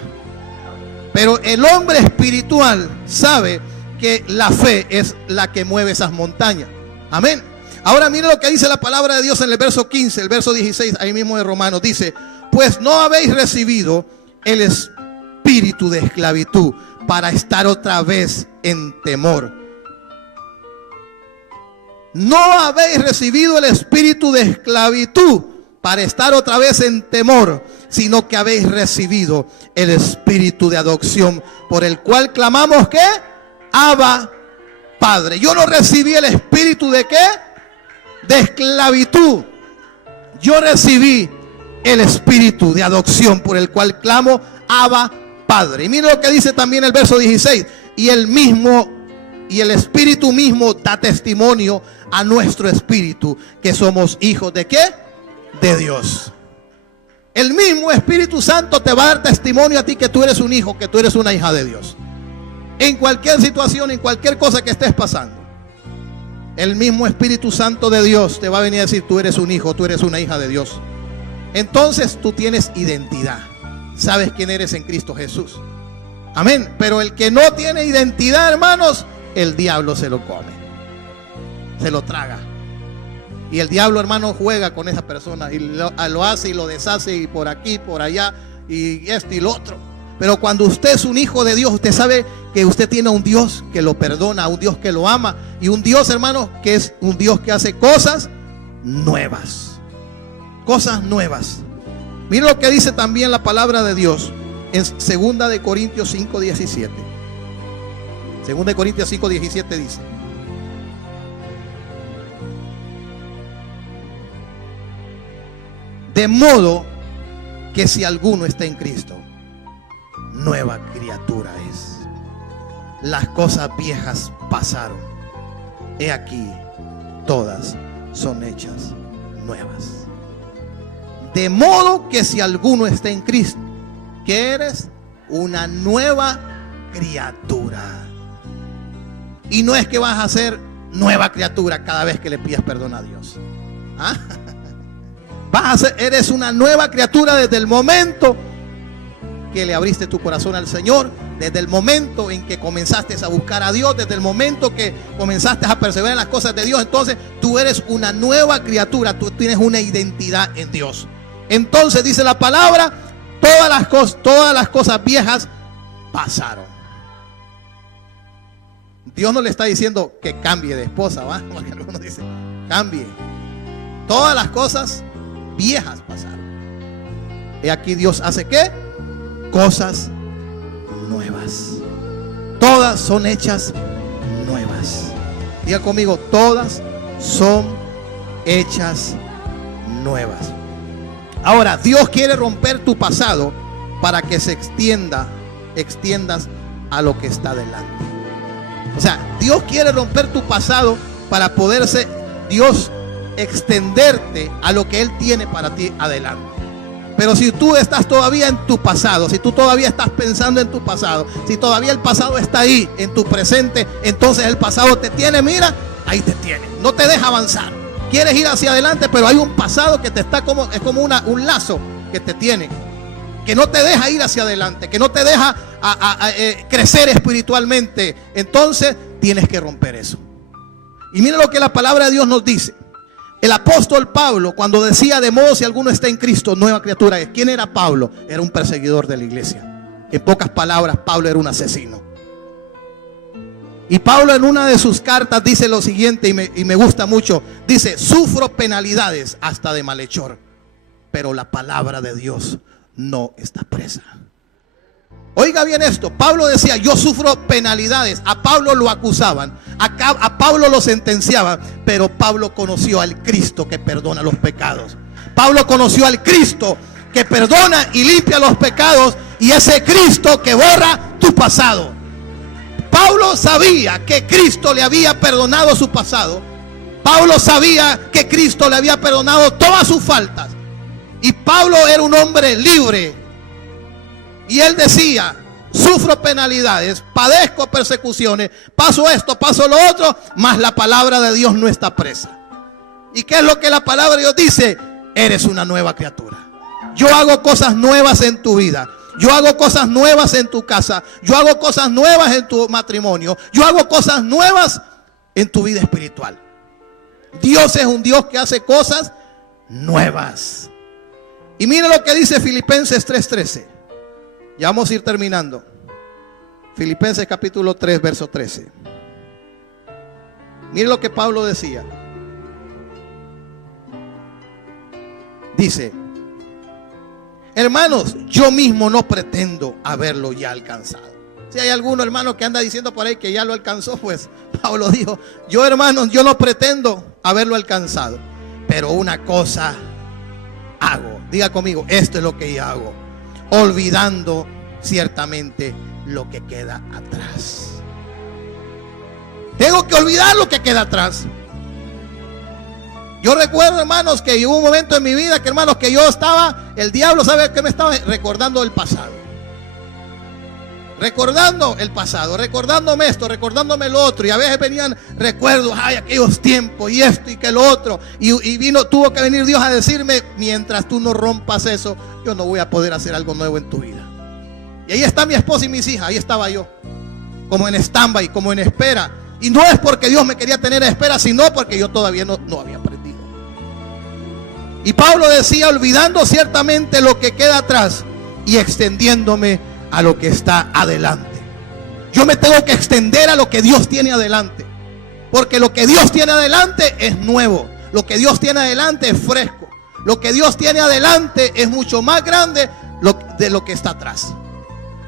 Pero el hombre espiritual sabe que la fe es la que mueve esas montañas. Amén. Ahora mire lo que dice la palabra de Dios en el verso 15, el verso 16, ahí mismo de Romanos. Dice, pues no habéis recibido el espíritu de esclavitud para estar otra vez en temor. No habéis recibido el espíritu de esclavitud para estar otra vez en temor, sino que habéis recibido el espíritu de adopción, por el cual clamamos ¿qué? Abba, Padre. Yo no recibí el espíritu de ¿qué? De esclavitud. Yo recibí el espíritu de adopción, por el cual clamo Abba, Padre. Y mira lo que dice también el verso 16. Y el espíritu mismo da testimonio a nuestro espíritu que somos hijos de ¿qué? De Dios. El mismo Espíritu Santo te va a dar testimonio a ti que tú eres un hijo, que tú eres una hija de Dios. En cualquier situación, en cualquier cosa que estés pasando, el mismo Espíritu Santo de Dios te va a venir a decir, tú eres un hijo, tú eres una hija de Dios. Entonces tú tienes identidad. Sabes quién eres en Cristo Jesús. Amén. Pero el que no tiene identidad, hermanos, el diablo se lo come, se lo traga. Y el diablo, hermano, juega con esa persona y lo hace y lo deshace, y por aquí, por allá, y esto y lo otro. Pero cuando usted es un hijo de Dios, usted sabe que usted tiene a un Dios que lo perdona, a un Dios que lo ama, y un Dios, hermano, que es un Dios que hace cosas nuevas. Cosas nuevas. Mira lo que dice también la palabra de Dios en 2 de Corintios 5:17. 2 de Corintios 5:17 dice: de modo que si alguno está en Cristo, nueva criatura es. Las cosas viejas pasaron, he aquí, todas son hechas nuevas. De modo que si alguno está en Cristo, que eres una nueva criatura. Y no es que vas a ser nueva criatura cada vez que le pidas perdón a Dios. ¿Ah? Eres una nueva criatura desde el momento que le abriste tu corazón al Señor, desde el momento en que comenzaste a buscar a Dios, desde el momento que comenzaste a perseverar en las cosas de Dios. Entonces tú eres una nueva criatura, tú tienes una identidad en Dios. Entonces dice la palabra: todas las cosas viejas pasaron. Dios no le está diciendo que cambie de esposa, ¿va? Porque algunos dicen cambie. Todas las cosas viejas pasaron. Y aquí Dios hace ¿qué? Cosas nuevas. Todas son hechas nuevas. Diga conmigo: todas son hechas nuevas. Ahora, Dios quiere romper tu pasado para que se extiendas a lo que está delante. O sea, Dios quiere romper tu pasado para poderse Dios extenderte a lo que Él tiene para ti adelante. Pero si tú estás todavía en tu pasado, si tú todavía estás pensando en tu pasado, si todavía el pasado está ahí en tu presente, entonces el pasado te tiene, mira, ahí te tiene, no te deja avanzar. Quieres ir hacia adelante, pero hay un pasado que te está es como un lazo que te tiene, que no te deja ir hacia adelante, que no te deja crecer espiritualmente. Entonces tienes que romper eso. Y mira lo que la palabra de Dios nos dice. El apóstol Pablo, cuando decía: de modo si alguno está en Cristo, nueva criatura es. ¿Quién era Pablo? Era un perseguidor de la iglesia. En pocas palabras, Pablo era un asesino. Y Pablo en una de sus cartas dice lo siguiente, y me gusta mucho. Dice: sufro penalidades hasta de malhechor, pero la palabra de Dios no está presa. Oiga bien esto. Pablo decía: yo sufro penalidades. A Pablo lo acusaban, a Pablo lo sentenciaban, pero Pablo conoció al Cristo que perdona los pecados. Pablo conoció al Cristo que perdona y limpia los pecados, y ese Cristo que borra tu pasado. Pablo sabía que Cristo le había perdonado su pasado. Pablo sabía que Cristo le había perdonado todas sus faltas. Y Pablo era un hombre libre. Y él decía: sufro penalidades, padezco persecuciones, paso esto, paso lo otro, mas la palabra de Dios no está presa. ¿Y qué es lo que la palabra de Dios dice? Eres una nueva criatura. Yo hago cosas nuevas en tu vida. Yo hago cosas nuevas en tu casa. Yo hago cosas nuevas en tu matrimonio. Yo hago cosas nuevas en tu vida espiritual. Dios es un Dios que hace cosas nuevas. Y mira lo que dice Filipenses 3:13. Ya vamos a ir terminando. Filipenses capítulo 3, verso 13. Mire lo que Pablo decía. Dice: hermanos, yo mismo no pretendo haberlo ya alcanzado. Si hay alguno hermano que anda diciendo por ahí que ya lo alcanzó, pues Pablo dijo: yo, hermanos, yo no pretendo haberlo alcanzado, pero una cosa hago. Diga conmigo: esto es lo que yo hago, olvidando ciertamente lo que queda atrás. Tengo que olvidar lo que queda atrás. Yo recuerdo, hermanos, que hubo un momento en mi vida que, hermanos, que yo estaba, el diablo sabe que me estaba recordando el pasado. Recordando el pasado, recordándome esto, recordándome lo otro. Y a veces venían recuerdos: ay, aquellos tiempos y esto y que lo otro. Y tuvo que venir Dios a decirme: mientras tú no rompas eso, yo no voy a poder hacer algo nuevo en tu vida. Y ahí está mi esposa y mis hijas, ahí estaba yo, como en stand-by, como en espera. Y no es porque Dios me quería tener en espera, sino porque yo todavía no había aprendido. Y Pablo decía: olvidando ciertamente lo que queda atrás y extendiéndome a lo que está adelante. Yo me tengo que extender a lo que Dios tiene adelante. Porque lo que Dios tiene adelante es nuevo. Lo que Dios tiene adelante es fresco. Lo que Dios tiene adelante es mucho más grande de lo que está atrás.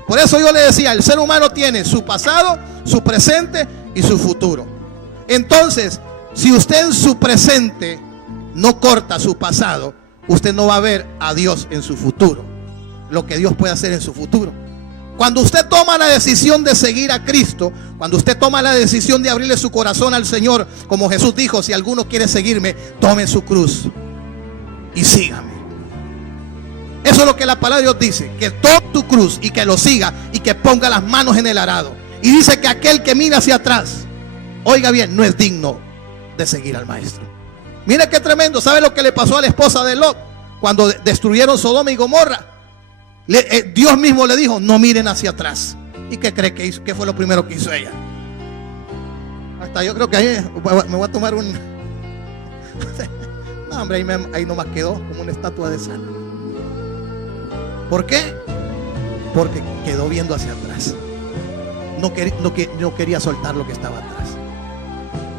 Por eso yo le decía, el ser humano tiene su pasado, su presente y su futuro. Entonces, si usted en su presente no corta su pasado, usted no va a ver a Dios en su futuro, lo que Dios puede hacer en su futuro. Cuando usted toma la decisión de seguir a Cristo, cuando usted toma la decisión de abrirle su corazón al Señor, como Jesús dijo, si alguno quiere seguirme, tome su cruz y sígame. Eso es lo que la palabra de Dios dice, que tome tu cruz y que lo siga y que ponga las manos en el arado. Y dice que aquel que mira hacia atrás, oiga bien, no es digno de seguir al maestro. Mire qué tremendo. ¿Sabe lo que le pasó a la esposa de Lot cuando destruyeron Sodoma y Gomorra? Dios mismo le dijo, no miren hacia atrás. ¿Y qué cree que hizo? ¿Qué fue lo primero que hizo ella? Hasta yo creo que ahí me voy a tomar un... No, hombre, ahí nomás quedó como una estatua de sal. ¿Por qué? Porque quedó viendo hacia atrás. No quería soltar lo que estaba atrás.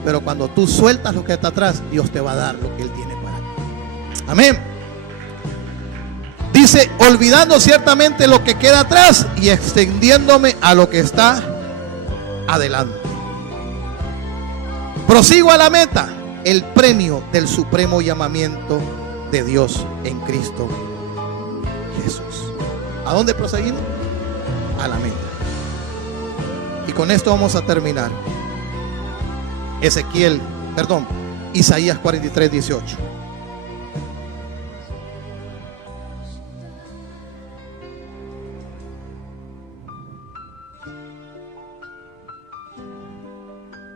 Pero cuando tú sueltas lo que está atrás, Dios te va a dar lo que Él tiene para ti. Amén. Dice, olvidando ciertamente lo que queda atrás y extendiéndome a lo que está adelante. Prosigo a la meta, el premio del supremo llamamiento de Dios en Cristo Jesús. ¿A dónde proseguimos? A la meta. Y con esto vamos a terminar. Isaías 43, 18.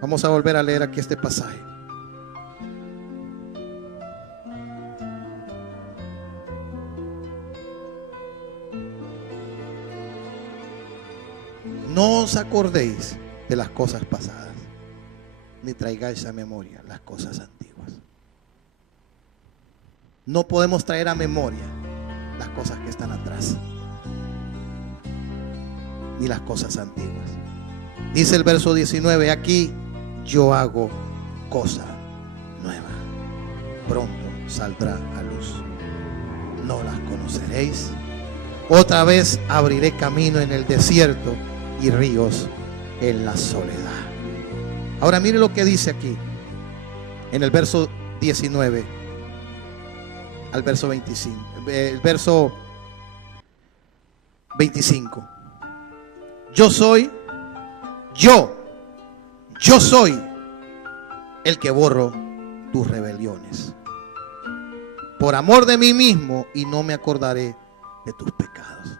Vamos a volver a leer aquí este pasaje. No os acordéis de las cosas pasadas, ni traigáis a memoria las cosas antiguas. No podemos traer a memoria las cosas que están atrás, ni las cosas antiguas. Dice el verso 19, aquí yo hago cosa nueva, pronto saldrá a luz, no las conoceréis. Otra vez abriré camino en el desierto y ríos en la soledad. Ahora mire lo que dice aquí en el verso 19 al verso 25, el verso 25. Yo soy el que borro tus rebeliones por amor de mí mismo, y no me acordaré de tus pecados.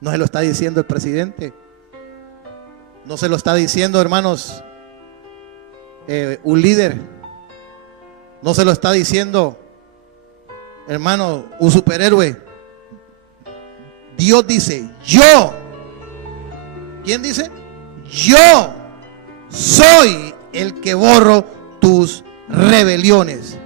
¿No se lo está diciendo el presidente? ¿No se lo está diciendo, hermanos, un líder? ¿No se lo está diciendo, hermano, un superhéroe? Dios dice, yo. ¿Quién dice? Yo soy el que borro tus rebeliones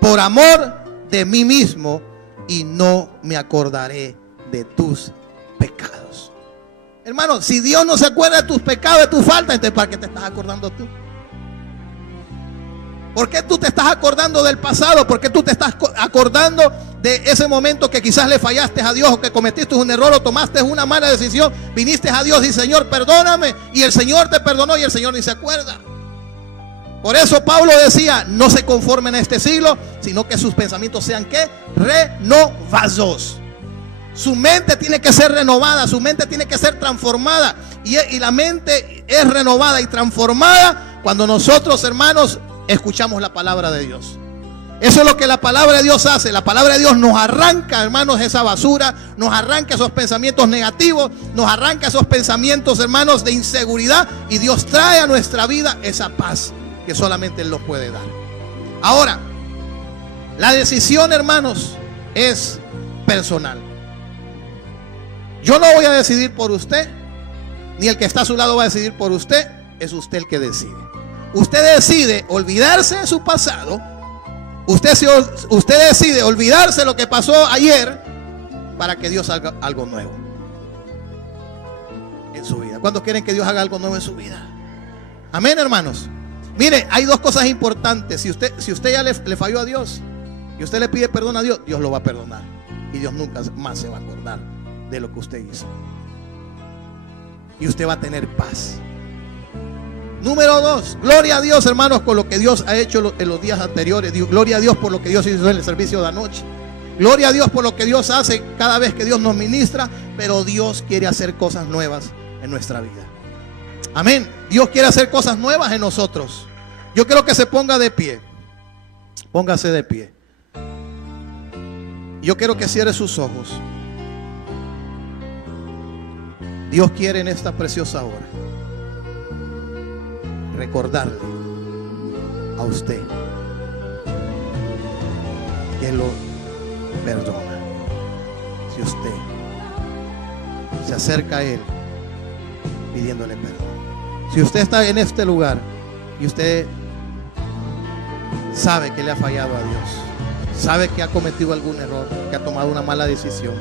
por amor de mí mismo, y no me acordaré de tus pecados. Hermano, si Dios no se acuerda de tus pecados, de tus faltas, entonces ¿para qué te estás acordando tú? ¿Por qué tú te estás acordando del pasado? ¿Por qué tú te estás acordando de ese momento que quizás le fallaste a Dios, o que cometiste un error, o tomaste una mala decisión? Viniste a Dios y Señor, perdóname, y el Señor te perdonó, y el Señor ni se acuerda. Por eso Pablo decía, no se conformen a este siglo, sino que sus pensamientos sean ¿qué? Renovados. Su mente tiene que ser renovada, su mente tiene que ser transformada, y la mente es renovada y transformada cuando nosotros, hermanos, escuchamos la palabra de Dios. Eso es lo que la palabra de Dios hace. La palabra de Dios nos arranca, hermanos, esa basura, nos arranca esos pensamientos negativos, nos arranca esos pensamientos, hermanos, de inseguridad, y Dios trae a nuestra vida esa paz que solamente Él nos puede dar. Ahora, la decisión, hermanos, es personal. Yo no voy a decidir por usted, ni el que está a su lado va a decidir por usted. Es usted el que decide. Usted decide olvidarse de su pasado. Usted decide olvidarse de lo que pasó ayer, para que Dios haga algo nuevo. en su vida. ¿Cuántos quieren que Dios haga algo nuevo en su vida? Amén, hermanos. Mire, hay dos cosas importantes. Si usted ya le falló a Dios y usted le pide perdón a Dios, Dios lo va a perdonar. Y Dios nunca más se va a acordar de lo que usted hizo. Y usted va a tener paz. Número 2, gloria a Dios, hermanos, con lo que Dios ha hecho en los días anteriores. Gloria a Dios por lo que Dios hizo en el servicio de anoche. Gloria a Dios por lo que Dios hace cada vez que Dios nos ministra. Pero Dios quiere hacer cosas nuevas en nuestra vida. Amén. Dios quiere hacer cosas nuevas en nosotros. Yo quiero que se ponga de pie. Póngase de pie. Yo quiero que cierre sus ojos. Dios quiere en esta preciosa hora recordarle a usted que lo perdona. Si usted se acerca a Él pidiéndole perdón. Si usted está en este lugar y usted sabe que le ha fallado a Dios, sabe que ha cometido algún error, que ha tomado una mala decisión,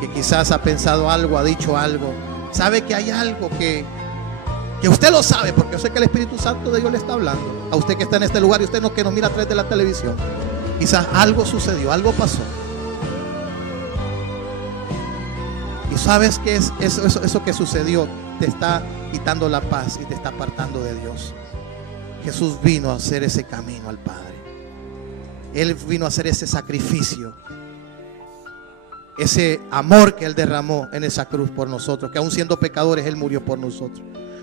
que quizás ha pensado algo, ha dicho algo, sabe que hay algo que usted lo sabe, porque yo sé que el Espíritu Santo de Dios le está hablando a usted que está en este lugar y usted no que nos mira a través de la televisión. Quizás algo sucedió, algo pasó, y sabes que eso que sucedió te está quitando la paz y te está apartando de Dios. Jesús vino a hacer ese camino al Padre. Él vino a hacer ese sacrificio, ese amor que Él derramó en esa cruz por nosotros, que aún siendo pecadores Él murió por nosotros.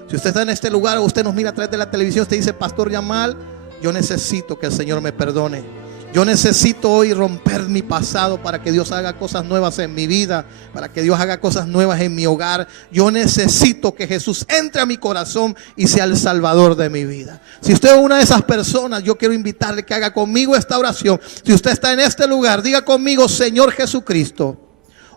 Si usted está en este lugar o usted nos mira a través de la televisión, usted dice: Pastor Yamal, yo necesito que el Señor me perdone. Yo necesito hoy romper mi pasado para que Dios haga cosas nuevas en mi vida, para que Dios haga cosas nuevas en mi hogar. Yo necesito que Jesús entre a mi corazón y sea el Salvador de mi vida. Si usted es una de esas personas, yo quiero invitarle que haga conmigo esta oración. Si usted está en este lugar, diga conmigo: Señor Jesucristo,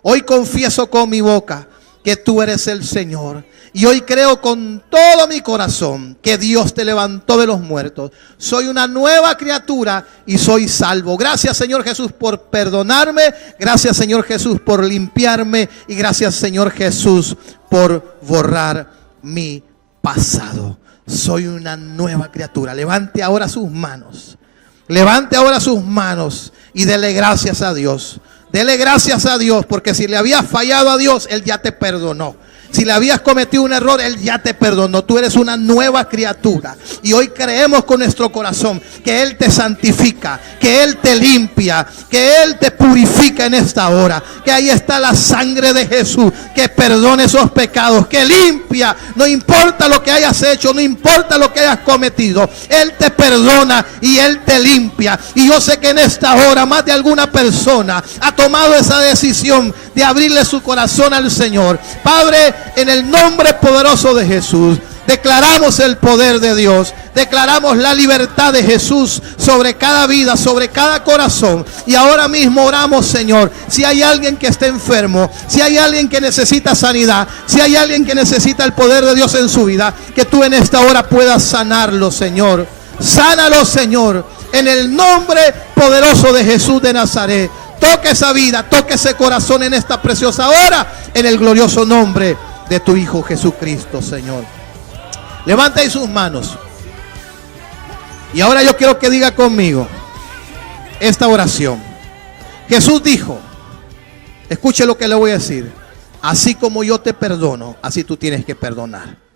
hoy confieso con mi boca que tú eres el Señor. Y hoy creo con todo mi corazón que Dios te levantó de los muertos. Soy una nueva criatura y soy salvo. Gracias, Señor Jesús, por perdonarme. Gracias, Señor Jesús, por limpiarme. Y gracias, Señor Jesús, por borrar mi pasado. Soy una nueva criatura. Levante ahora sus manos. Levante ahora sus manos y dele gracias a Dios. Dele gracias a Dios, porque si le habías fallado a Dios, Él ya te perdonó. Si le habías cometido un error, Él ya te perdonó. Tú eres una nueva criatura. Y hoy creemos con nuestro corazón que Él te santifica, que Él te limpia, que Él te purifica en esta hora. Que ahí está la sangre de Jesús, que perdona esos pecados, que limpia. No importa lo que hayas hecho, no importa lo que hayas cometido. Él te perdona y Él te limpia. Y yo sé que en esta hora más de alguna persona ha tomado esa decisión de abrirle su corazón al Señor. Padre, en el nombre poderoso de Jesús, declaramos el poder de Dios, declaramos la libertad de Jesús sobre cada vida, sobre cada corazón. Y ahora mismo oramos, Señor, si hay alguien que esté enfermo, si hay alguien que necesita sanidad, si hay alguien que necesita el poder de Dios en su vida, que tú en esta hora puedas sanarlo, Señor. Sánalo, Señor, en el nombre poderoso de Jesús de Nazaret. Toque esa vida, toque ese corazón en esta preciosa hora, en el glorioso nombre de tu Hijo Jesucristo, Señor. Levanta ahí sus manos. Y ahora yo quiero que diga conmigo esta oración. Jesús dijo, escuche lo que le voy a decir: así como yo te perdono, así tú tienes que perdonar.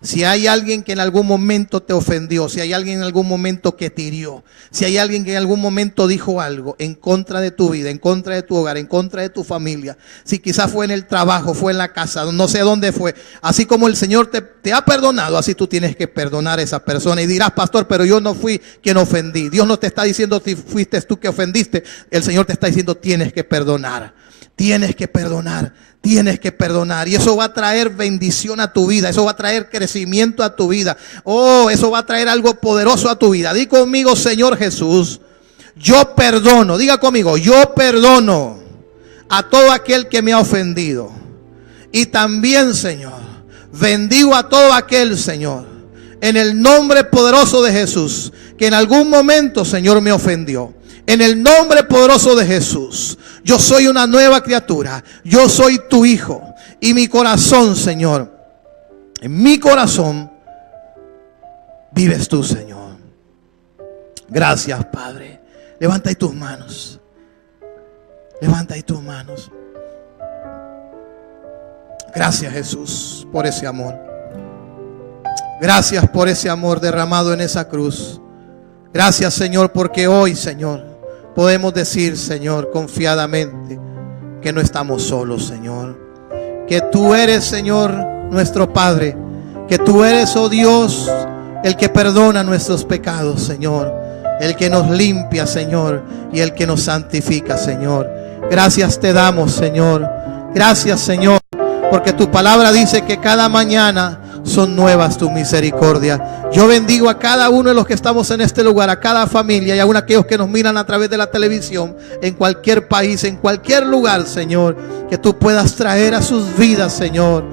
Si hay alguien que en algún momento te ofendió, si hay alguien en algún momento que te hirió, si hay alguien que en algún momento dijo algo en contra de tu vida, en contra de tu hogar, en contra de tu familia, si quizás fue en el trabajo, fue en la casa, no sé dónde fue, así como el Señor te ha perdonado, así tú tienes que perdonar a esa persona. Y dirás: Pastor, pero yo no fui quien ofendí. Dios no te está diciendo si fuiste tú que ofendiste. El Señor te está diciendo: tienes que perdonar, tienes que perdonar. Tienes que perdonar, y eso va a traer bendición a tu vida, eso va a traer crecimiento a tu vida. Oh, eso va a traer algo poderoso a tu vida. Di conmigo: Señor Jesús, yo perdono. Diga conmigo: yo perdono a todo aquel que me ha ofendido. Y también, Señor, bendigo a todo aquel, Señor, en el nombre poderoso de Jesús, que en algún momento, Señor, me ofendió. En el nombre poderoso de Jesús, yo soy una nueva criatura. Yo soy tu hijo. Y mi corazón, Señor, En mi corazón vives tú, Señor. Gracias, Padre. Levanta ahí tus manos. Levanta ahí tus manos. Gracias, Jesús, por ese amor. Gracias por ese amor derramado en esa cruz. Gracias, Señor, porque hoy, Señor, podemos decir, Señor, confiadamente que no estamos solos, Señor. Que tú eres, Señor, nuestro Padre. Que tú eres, oh Dios, el que perdona nuestros pecados, Señor. El que nos limpia, Señor, y el que nos santifica, Señor. Gracias te damos, Señor. Gracias, Señor, porque tu palabra dice que cada mañana son nuevas tu misericordia. Yo bendigo a cada uno de los que estamos en este lugar, a cada familia y aún a aquellos que nos miran a través de la televisión, en cualquier país, en cualquier lugar, Señor, que tú puedas traer a sus vidas, Señor,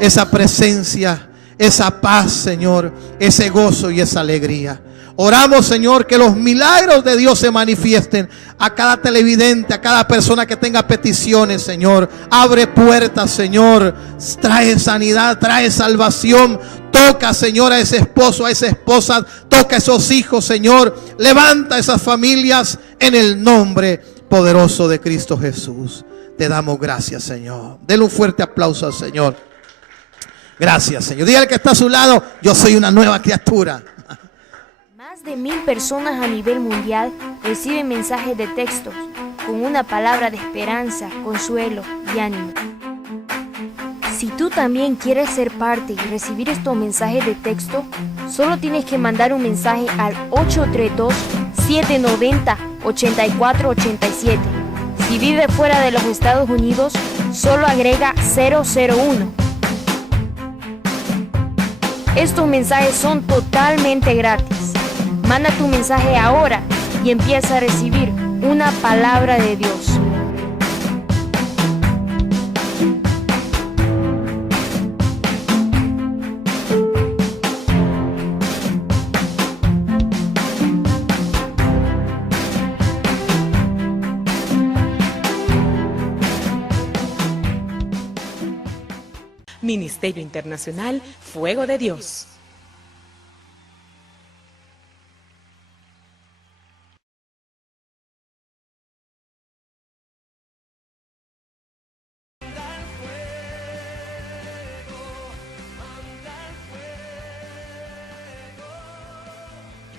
esa presencia, esa paz, Señor, ese gozo y esa alegría. Oramos, Señor, que los milagros de Dios se manifiesten a cada televidente, a cada persona que tenga peticiones, Señor. Abre puertas, Señor. Trae sanidad, trae salvación. Toca, Señor, a ese esposo, a esa esposa. Toca a esos hijos, Señor. Levanta a esas familias en el nombre poderoso de Cristo Jesús. Te damos gracias, Señor. Denle un fuerte aplauso al Señor. Gracias, Señor. Dígale que está a su lado: yo soy una nueva criatura. Más de 1000 personas a nivel mundial reciben mensajes de textos con una palabra de esperanza, consuelo y ánimo. Si tú también quieres ser parte y recibir estos mensajes de texto, solo tienes que mandar un mensaje al 832-790-8487. Si vive fuera de los Estados Unidos, solo agrega 001. Estos mensajes son totalmente gratis. Manda tu mensaje ahora y empieza a recibir una palabra de Dios. Ministerio Internacional Fuego de Dios.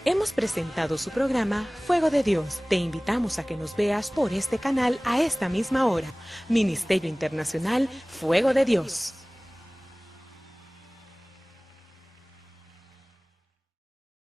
Hemos presentado su programa Fuego de Dios. Te invitamos a que nos veas por este canal a esta misma hora. Ministerio Internacional Fuego de Dios.